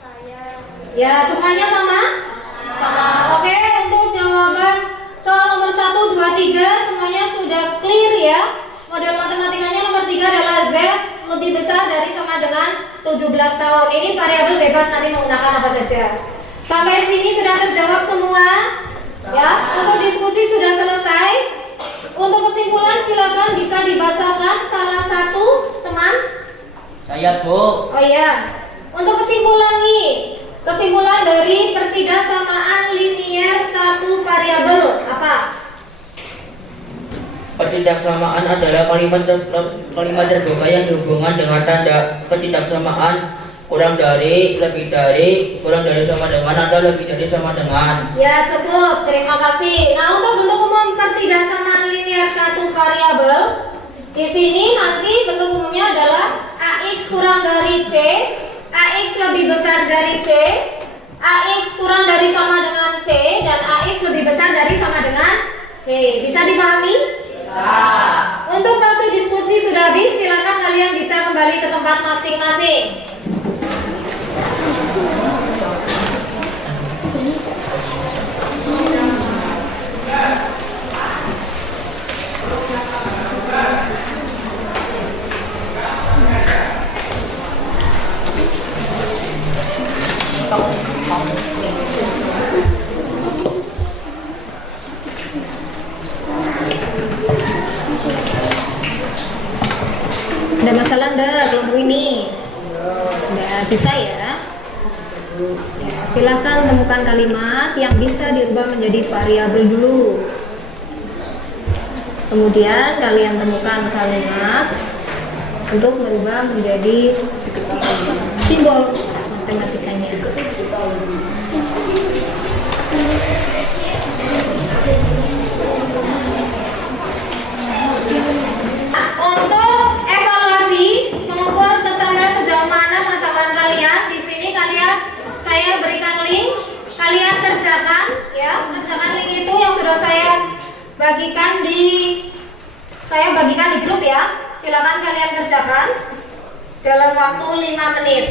Saya Ya, semuanya sama? Sama. Oke, untuk jawaban soal nomor 1, 2, 3 semuanya sudah clear ya. Model matematikanya nomor 3 adalah Z lebih besar dari sama dengan 17 tahun. Ini variabel bebas, nanti menggunakan apa saja. Sampai sini sudah terjawab semua. Ya, untuk diskusi sudah selesai. Untuk kesimpulan silakan bisa dibacakan salah satu teman. Saya, Bu. Oh iya. Untuk kesimpulan nih, kesimpulan dari pertidaksamaan linier satu variabel apa? Ketidaksamaan adalah kalimat terbuka yang dihubungkan dengan tanda ketidaksamaan kurang dari, lebih dari, kurang dari sama dengan, atau lebih dari sama dengan. Ya cukup, terima kasih. Nah untuk bentuk umum pertidaksamaan linier satu variabel Di sini nanti bentuk umumnya adalah AX kurang dari C, AX lebih besar dari C, AX kurang dari sama dengan C, dan AX lebih besar dari sama dengan C. Bisa dipahami? Bisa. Untuk waktu diskusi sudah habis, silakan kalian bisa kembali ke tempat masing-masing. Ada masalah enggak kelompok ini? Enggak bisa ya? Ya, silakan temukan kalimat yang bisa diubah menjadi variabel dulu. Kemudian kalian temukan kalimat untuk merubah menjadi simbol matematikanya. Untuk evaluasi mengukur tentang sejauh mana pengetahuan kalian, di sini saya berikan link, kalian kerjakan ya, kerjakan link itu yang sudah saya bagikan di grup ya. Silakan kalian kerjakan dalam waktu 5 menit.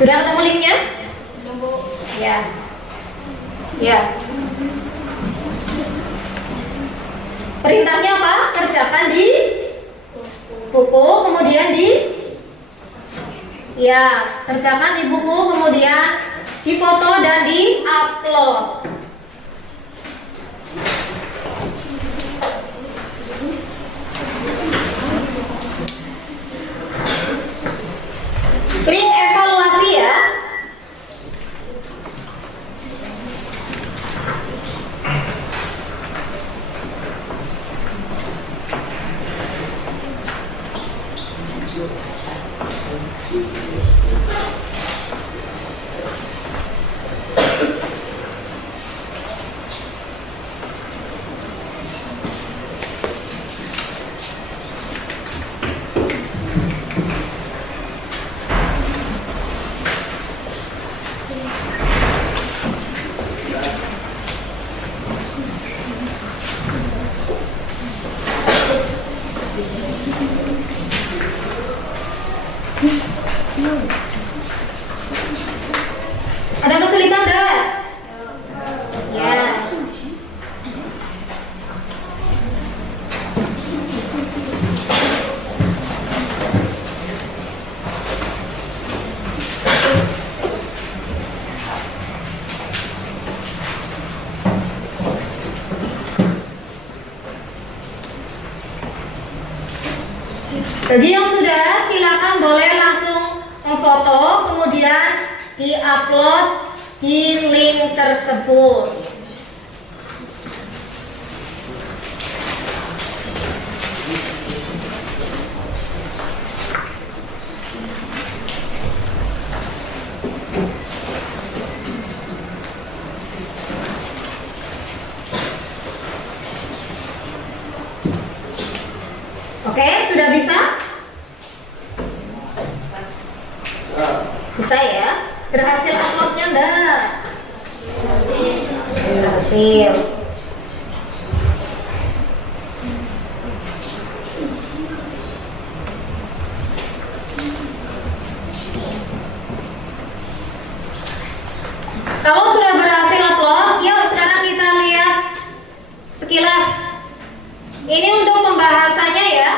Sudah ketemu linknya? Ya. Ya. Perintahnya apa? Kerjakan di buku, kemudian kerjakan di buku, kemudian difoto dan di-upload. Link evaluasi ya. Ada kesulitan enggak? Ya. Bagi yang sudah, silakan boleh langsung memfoto, kemudian di-upload di link tersebut. Oke, sudah bisa? Bisa ya? Berhasil uploadnya enggak? Berhasil. Kalau sudah berhasil upload, yuk sekarang kita lihat sekilas. Ini untuk pembahasannya ya.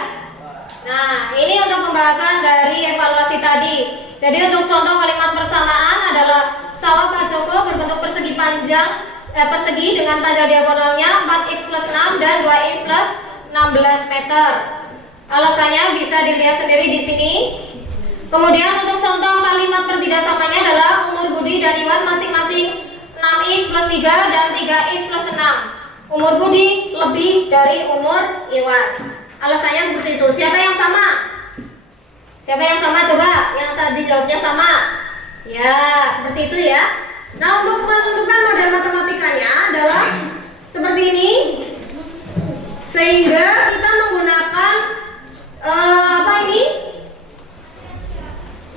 Nah, ini untuk pembahasan dari evaluasi tadi. Jadi untuk contoh kalimat persamaan adalah sawah Pak Joko berbentuk persegi persegi dengan panjang diagonalnya 4x plus 6 dan 2x plus 16 meter. Alasannya bisa dilihat sendiri di sini. Kemudian untuk contoh kalimat pertidaksamanya adalah umur Budi dan Iwan masing-masing 6x plus 3 dan 3x plus 6. Umur Budi lebih dari umur Iwan. Alasannya seperti itu. Siapa yang sama? Siapa yang sama coba? Yang tadi jawabnya sama. Ya, seperti itu ya. Nah, untuk menentukan model matematikanya adalah seperti ini. Sehingga kita menggunakan apa ini?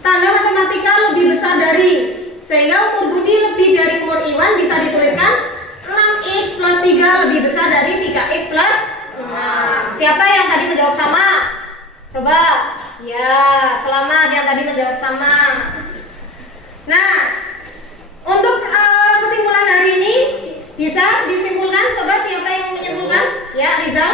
Tanda matematika lebih besar dari. Sehingga umur Budi lebih dari umur Iwan bisa dituliskan 6x plus 3 lebih besar dari 3x plus 6. Siapa yang tadi menjawab sama? Coba. Ya, selamat yang tadi menjawab sama. Nah, untuk kesimpulan hari ini bisa disimpulkan. Coba siapa yang menyimpulkan? Ya, Rizal.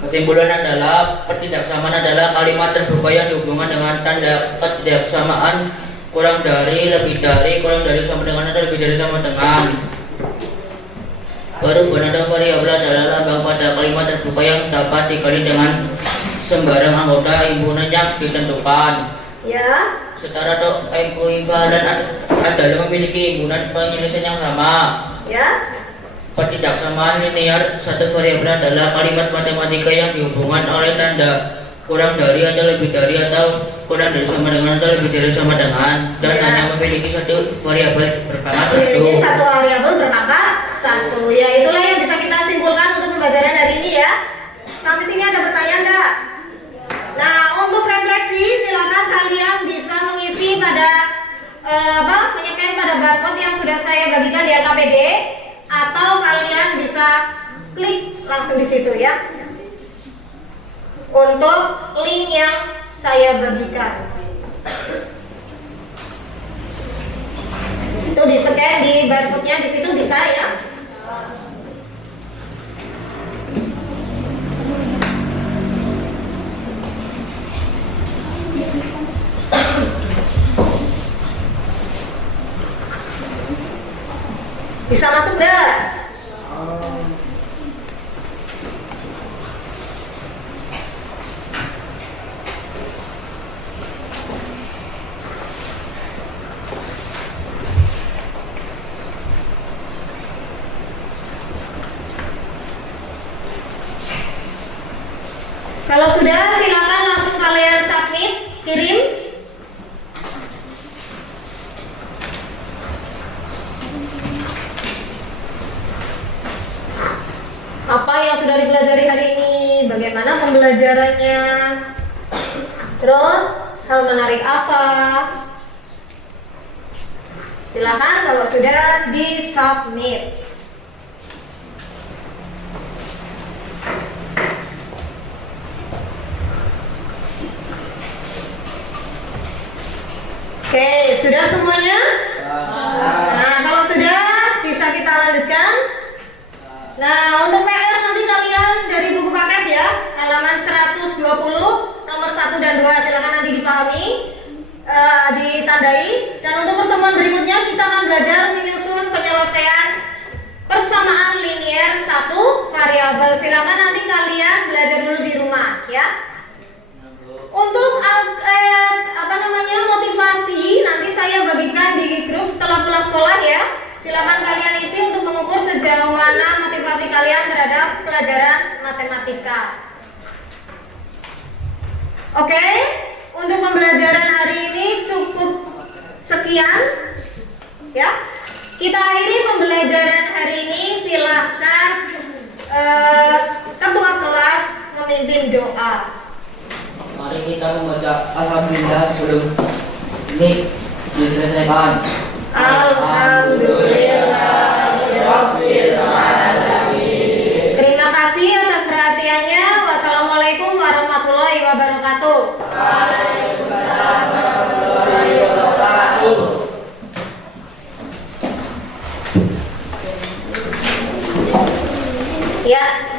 Kesimpulan adalah ketidaksamaan adalah kalimat terbuka yang dihubungkan dengan tanda ketidaksamaan kurang dari, lebih dari, kurang dari, sama dengan, atau lebih dari, sama dengan. Perubahan atau variabel adalah lambang pada kalimat terbuka yang dapat dikali dengan sembarang anggota himpunan yang ditentukan. Ya. Setara atau ekuivalen adalah memiliki himpunan penyelesaian yang sama. Ya. Ketidaksamaan linear satu variabel adalah kalimat matematika yang dihubungkan oleh tanda kurang dari atau lebih dari atau kurang dari sama dengan atau lebih dari sama dengan dan Ya. hanya memiliki satu variabel berpangkat satu. Memiliki satu variabel berpangkat 1. Ya, itulah yang bisa kita simpulkan untuk pembelajaran hari ini ya. Sampai sini ada pertanyaan enggak? Nah, untuk refleksi silakan kalian bisa mengisi pada menyesuaikan pada barcode yang sudah saya bagikan di LKPD, atau kalian bisa klik langsung di situ ya. Untuk link yang saya bagikan. Itu di-scan di barcode-nya di situ bisa ya. Bisa masuk enggak? Kalau sudah, silakan langsung kalian submit, kirim. Apa yang sudah dipelajari hari ini? Bagaimana pembelajarannya? Terus, hal menarik apa? Silakan kalau sudah di-submit. Oke, sudah semuanya? Nah, kalau sudah, bisa kita lanjutkan. Nah, untuk PR nanti kalian dari buku paket ya, halaman 120, nomor 1 dan 2, silakan nanti dipahami, ditandai. Dan untuk pertemuan berikutnya kita akan belajar menyusun penyelesaian persamaan linier 1 variabel. Silakan nanti kalian belajar dulu di rumah ya. Untuk motivasi nanti saya bagikan di grup setelah pulang sekolah ya. Silakan kalian isi untuk mengukur sejauh mana motivasi kalian terhadap pelajaran matematika. Oke, untuk pembelajaran hari ini cukup sekian ya. Kita akhiri pembelajaran hari ini. Silakan ketua kelas memimpin doa. Mari kita membaca Alhamdulillah sebelum ini diselesaikan. Alhamdulillahirabbil alamin. Terima kasih atas perhatiannya. Wassalamualaikum warahmatullahi wabarakatuh. Waalaikumsalam warahmatullahi wabarakatuh. Ya.